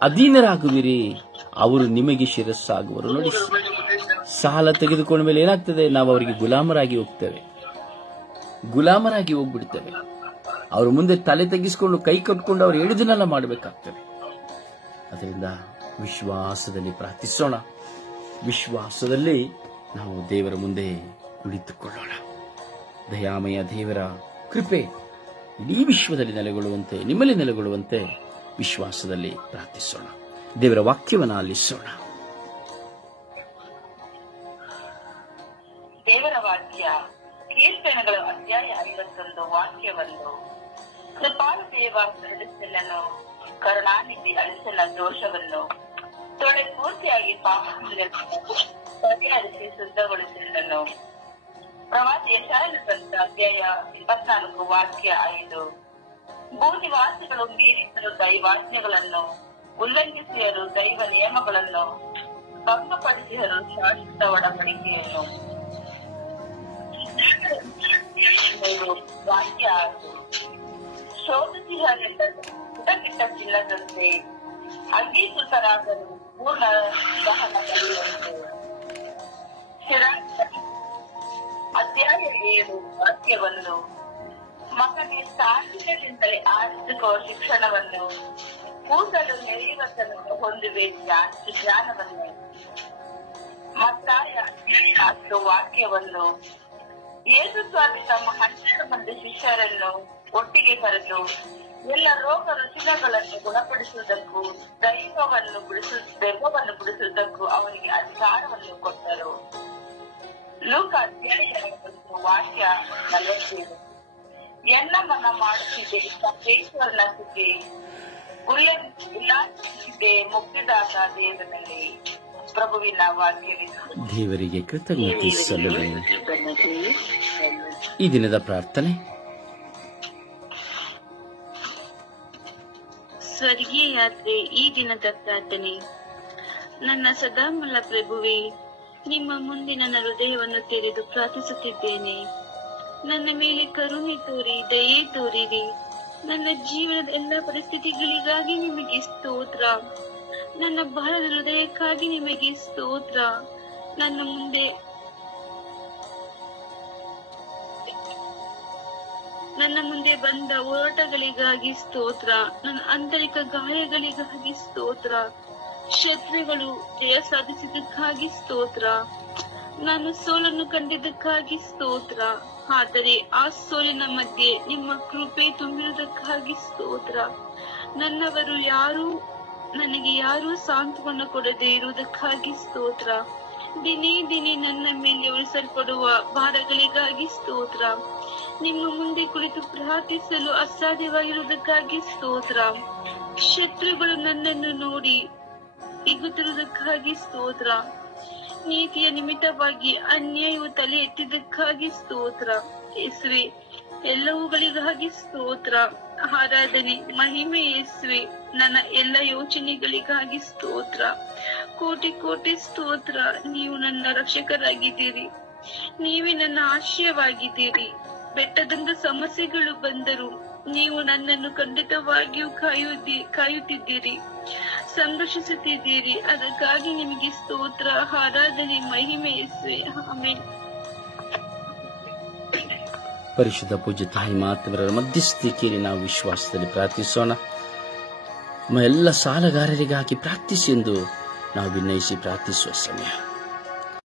ಅಧೀನರಾಗುವಿರಿ, ಅವರು ನಿಮಗೆ ಶಿರಸ್ಸಾಗುವರು. ನೋಡಿ, ಸಾಲ ತೆಗೆದುಕೊಂಡ ಮೇಲೆ ಏನಾಗ್ತದೆ? ನಾವು ಅವರಿಗೆ ಗುಲಾಮರಾಗಿ ಹೋಗ್ತೇವೆ, ಗುಲಾಮರಾಗಿ ಹೋಗ್ಬಿಡ್ತೇವೆ. ಅವ್ರ ಮುಂದೆ ತಲೆ ತೆಗೆಸಿಕೊಂಡು ಕೈ ಕಟ್ಕೊಂಡು ಅವ್ರು ಹೇಳಿದನ್ನೆಲ್ಲ ಮಾಡಬೇಕಾಗ್ತದೆ. ಅದರಿಂದ ವಿಶ್ವಾಸದಲ್ಲಿ ಪ್ರಾರ್ಥಿಸೋಣ, ವಿಶ್ವಾಸದಲ್ಲಿ ನಾವು ದೇವರ ಮುಂದೆ ಕುಳಿತುಕೊಳ್ಳೋಣ. ದಯಾಮಯ ದೇವರ ಕೃಪೆ ಇಡೀ ವಿಶ್ವದಲ್ಲಿ ನೆಲೆಗೊಳ್ಳುವಂತೆ, ನಿಮ್ಮಲ್ಲಿ ನೆಲೆಗೊಳ್ಳುವಂತೆ ವಿಶ್ವಾಸದಲ್ಲಿ ಪ್ರಾರ್ಥಿಸೋಣ. ದೇವರ ವಾಕ್ಯವನ್ನು ಆಲಿಸೋಣ. ದೇವರ ವಾಕ್ಯ ಕೀರ್ತನೆಗಳು ಅಧ್ಯಾಯ 51 ವಾಕ್ಯವನ್ನು, ಕೃಪಾಳು ದೇವ ನಡೆಸಲನ್ನು, ಕರುಣಾನಿಧಿ ಅಳಿಸಲ ದೋಷವನ್ನು, ತೊಳೆ ಪೂರ್ತಿಯಾಗಿ ಪಾಪಗಳನ್ನು ಪರಿಹರಿಸಿ ಶುದ್ಧಗೊಳಿಸಲನ್ನು. ಪ್ರವಾದಿ ಯೆಶಾಯನ ಗ್ರಂಥ ಅಧ್ಯಾಯ 24 ವಾಕ್ಯ 5, ಭೂನಿವಾಸಿಗಳು ಮೀರಿಸಲು ದೈವಾಜ್ಞೆಗಳನ್ನು, ಉಲ್ಲಂಘಿಸಿಯರು ದೈವ ನಿಯಮಗಳನ್ನು, ಭಂಗಪಡಿಸಿದರು ಶಾಶ್ವತ ಒಡಂಬಡಿಕೆಯನ್ನು. ವಾಕ್ಯ 6, ಶೋಧಿಸಿಹರೆಂದ ಪುಟಕಿಟ್ಟ ಚಿಲ್ಲದಂತೆ, ಅಂಗೀಕೃತರಾಗಲು ಪೂರ್ಣ ದಹನ ಬಲಿಯಂತೆ. ಅಧ್ಯಾಯ 7 ವಾಕ್ಯವನ್ನು, ಮಗನೇ ಸಾಹಿತ್ಯದಿಂದಲೇ ಆರಿಸಿಕೋ ಶಿಕ್ಷಣವನ್ನು, ಕೂದಲು ನೆರೆಯುವತನನ್ನು ಹೊಂದುವೆ ಜ್ಞಾನವನ್ನು. ಮತ್ತಾಯ 10 ವಾಕ್ಯವನ್ನು, ಯೇಸು ಸ್ವಾಮಿ ತಮ್ಮ 12 ಮಂದಿ ಶಿಷ್ಯರನ್ನು ಒಟ್ಟಿಗೆ ಕರೆದು ಎಲ್ಲ ರೋಗ ರುಜಿನಗಳನ್ನು ಗುಣಪಡಿಸುವುದಕ್ಕೂ ದೆವ್ವವನ್ನು ಬಿಡಿಸುವುದಕ್ಕೂ ಅವರಿಗೆ ಅಧಿಕಾರವನ್ನು ಕೊಟ್ಟರು. ಲೂಕ ಅಧ್ಯಾಯ 1 ವಾಕ್ಯ 47, ಎನ್ನ ಮನ ಮಾಡುತ್ತಿದೆ ಸರ್ವೇಶ್ವರನ ಸ್ಥಿತಿ, ಗುರಿಯಿದೆ ಮುಕ್ತಿದಾತ ದೇವರಲ್ಲಿ. ಪ್ರಭುವಿನ ವಾಕ್ಯವಿದೆ. ದೇವರಿಗೆ ಕೃತಜ್ಞತೆ ಸಲ್ಲಲಿ. ಈ ದಿನದ ಪ್ರಾರ್ಥನೆ. ಸ್ವರ್ಗೀಯ ಯಾತ್ರೆ. ಈ ದಿನದ ಪ್ರಾರ್ಥನೆ. ನನ್ನ ಸದಾಮಲ ಪ್ರಭುವೇ, ನಿಮ್ಮ ಮುಂದೆ ನನ್ನ ಹೃದಯವನ್ನು ತೆರೆದು ಪ್ರಾರ್ಥಿಸುತ್ತಿದ್ದೇನೆ. ನನ್ನ ಮೇಲೆ ಕರುಣೆ ತೋರಿ ದಯೆ ತೋರಿರಿ. ನನ್ನ ಜೀವನದ ಎಲ್ಲ ಪರಿಸ್ಥಿತಿಗಳಿಗಾಗಿ ನಿಮಗೆ ಸ್ತೋತ್ರ. ನನ್ನ ಬಹಳ ಹೃದಯಕ್ಕಾಗಿ ನಿಮಗೆ ಸ್ತೋತ್ರ. ನನ್ನ ಮುಂದೆ ಬಂದ ಹೋರಾಟಗಳಿಗಾಗಿ ಸ್ತೋತ್ರ. ನನ್ನ ಆಂತರಿಕ ಗಾಯಗಳಿಗಾಗಿ ಸ್ತೋತ್ರ. ಶತ್ರುಗಳು ಜಯ ಸಾಧಿಸಿದ್ದಕ್ಕಾಗಿ ಸ್ತೋತ್ರ. ನಾನು ಸೋಲನ್ನು ಕಂಡಿದ್ದಕ್ಕಾಗಿ ಸ್ತೋತ್ರ. ಆದರೆ ಆ ಸೋಲಿನ ಮಧ್ಯೆ ನಿಮ್ಮ ಕೃಪೆ ತುಂಬಿರುವುದಕ್ಕಾಗಿ ಸ್ತೋತ್ರ. ನನಗೆ ಯಾರೂ ಸಾಂತ್ವನ ಕೊಡದೆ ಇರುವುದಕ್ಕಾಗಿ ಸ್ತೋತ್ರ. ದಿನೇ ದಿನೇ ನನ್ನ ಮೇಲೆ ಉಳಿಸಲ್ಪಡುವ ಭಾರಗಳಿಗಾಗಿ ಸ್ತೋತ್ರ. ನಿಮ್ಮ ಮುಂದೆ ಕುಳಿತು ಪ್ರಾರ್ಥಿಸಲು ಅಸಾಧ್ಯವಾಗಿರುವುದಕ್ಕಾಗಿ ಸ್ತೋತ್ರ. ಶತ್ರುಗಳು ನನ್ನನ್ನು ನೋಡಿ ಹಿಗ್ಗುತ್ತಿರುವುದಕ್ಕಾಗಿ ಸ್ತೋತ್ರ. ನೀತಿಯ ನಿಮಿತ್ತವಾಗಿ ಅನ್ಯಾಯವು ತಲೆ ಎತ್ತಿದ್ದಕ್ಕಾಗಿ ಸ್ತೋತ್ರ. ಯೇಸುವೆ, ಎಲ್ಲವುಗಳಿಗಾಗಿ ಸ್ತೋತ್ರ. ಆರಾಧನೆ ಮಹಿಮೆ ಯೇಸುವೆ. ನನ್ನ ಎಲ್ಲ ಯೋಚನೆಗಳಿಗಾಗಿ ಸ್ತೋತ್ರ. ಕೋಟಿ ಕೋಟಿ ಸ್ತೋತ್ರ. ನೀವು ನನ್ನ ರಕ್ಷಕರಾಗಿದ್ದೀರಿ. ನೀವೇ ನನ್ನ ಆಶ್ರಯವಾಗಿದ್ದೀರಿ. ಬೆಟ್ಟದಂತ ಸಮಸ್ಯೆಗಳು ಬಂದರು ನೀವು ನನ್ನನ್ನು ಖಂಡಿತವಾಗಿಯೂ ಕಾಯುತ್ತಿದ್ದೀರಿ, ಸಂರಕ್ಷಿಸುತ್ತಿದ್ದೀರಿ. ಅದಕ್ಕಾಗಿ ನಿಮಗೆ ಸ್ತೋತ್ರ, ಆರಾಧನೆ, ಮಹಿಮೆ ಯೇಸುವೆ. ಆಮೆನ್. ಪರಿಶುದ್ಧ ಪೂಜ್ಯ ತಾಯಿ ಮಾತೆಯವರ ಮಧ್ಯಸ್ಥಿಕೆಯಲ್ಲಿ ನಾವು ವಿಶ್ವಾಸದಲ್ಲಿ ಪ್ರಾರ್ಥಿಸೋಣ. ಎಲ್ಲ ಸಾಲಗಾರರಿಗಾಗಿ ಪ್ರಾರ್ಥಿಸಿ ಎಂದು ನಾವು ವಿನಯಿಸಿ ಪ್ರಾರ್ಥಿಸುವ ಸಮಯ.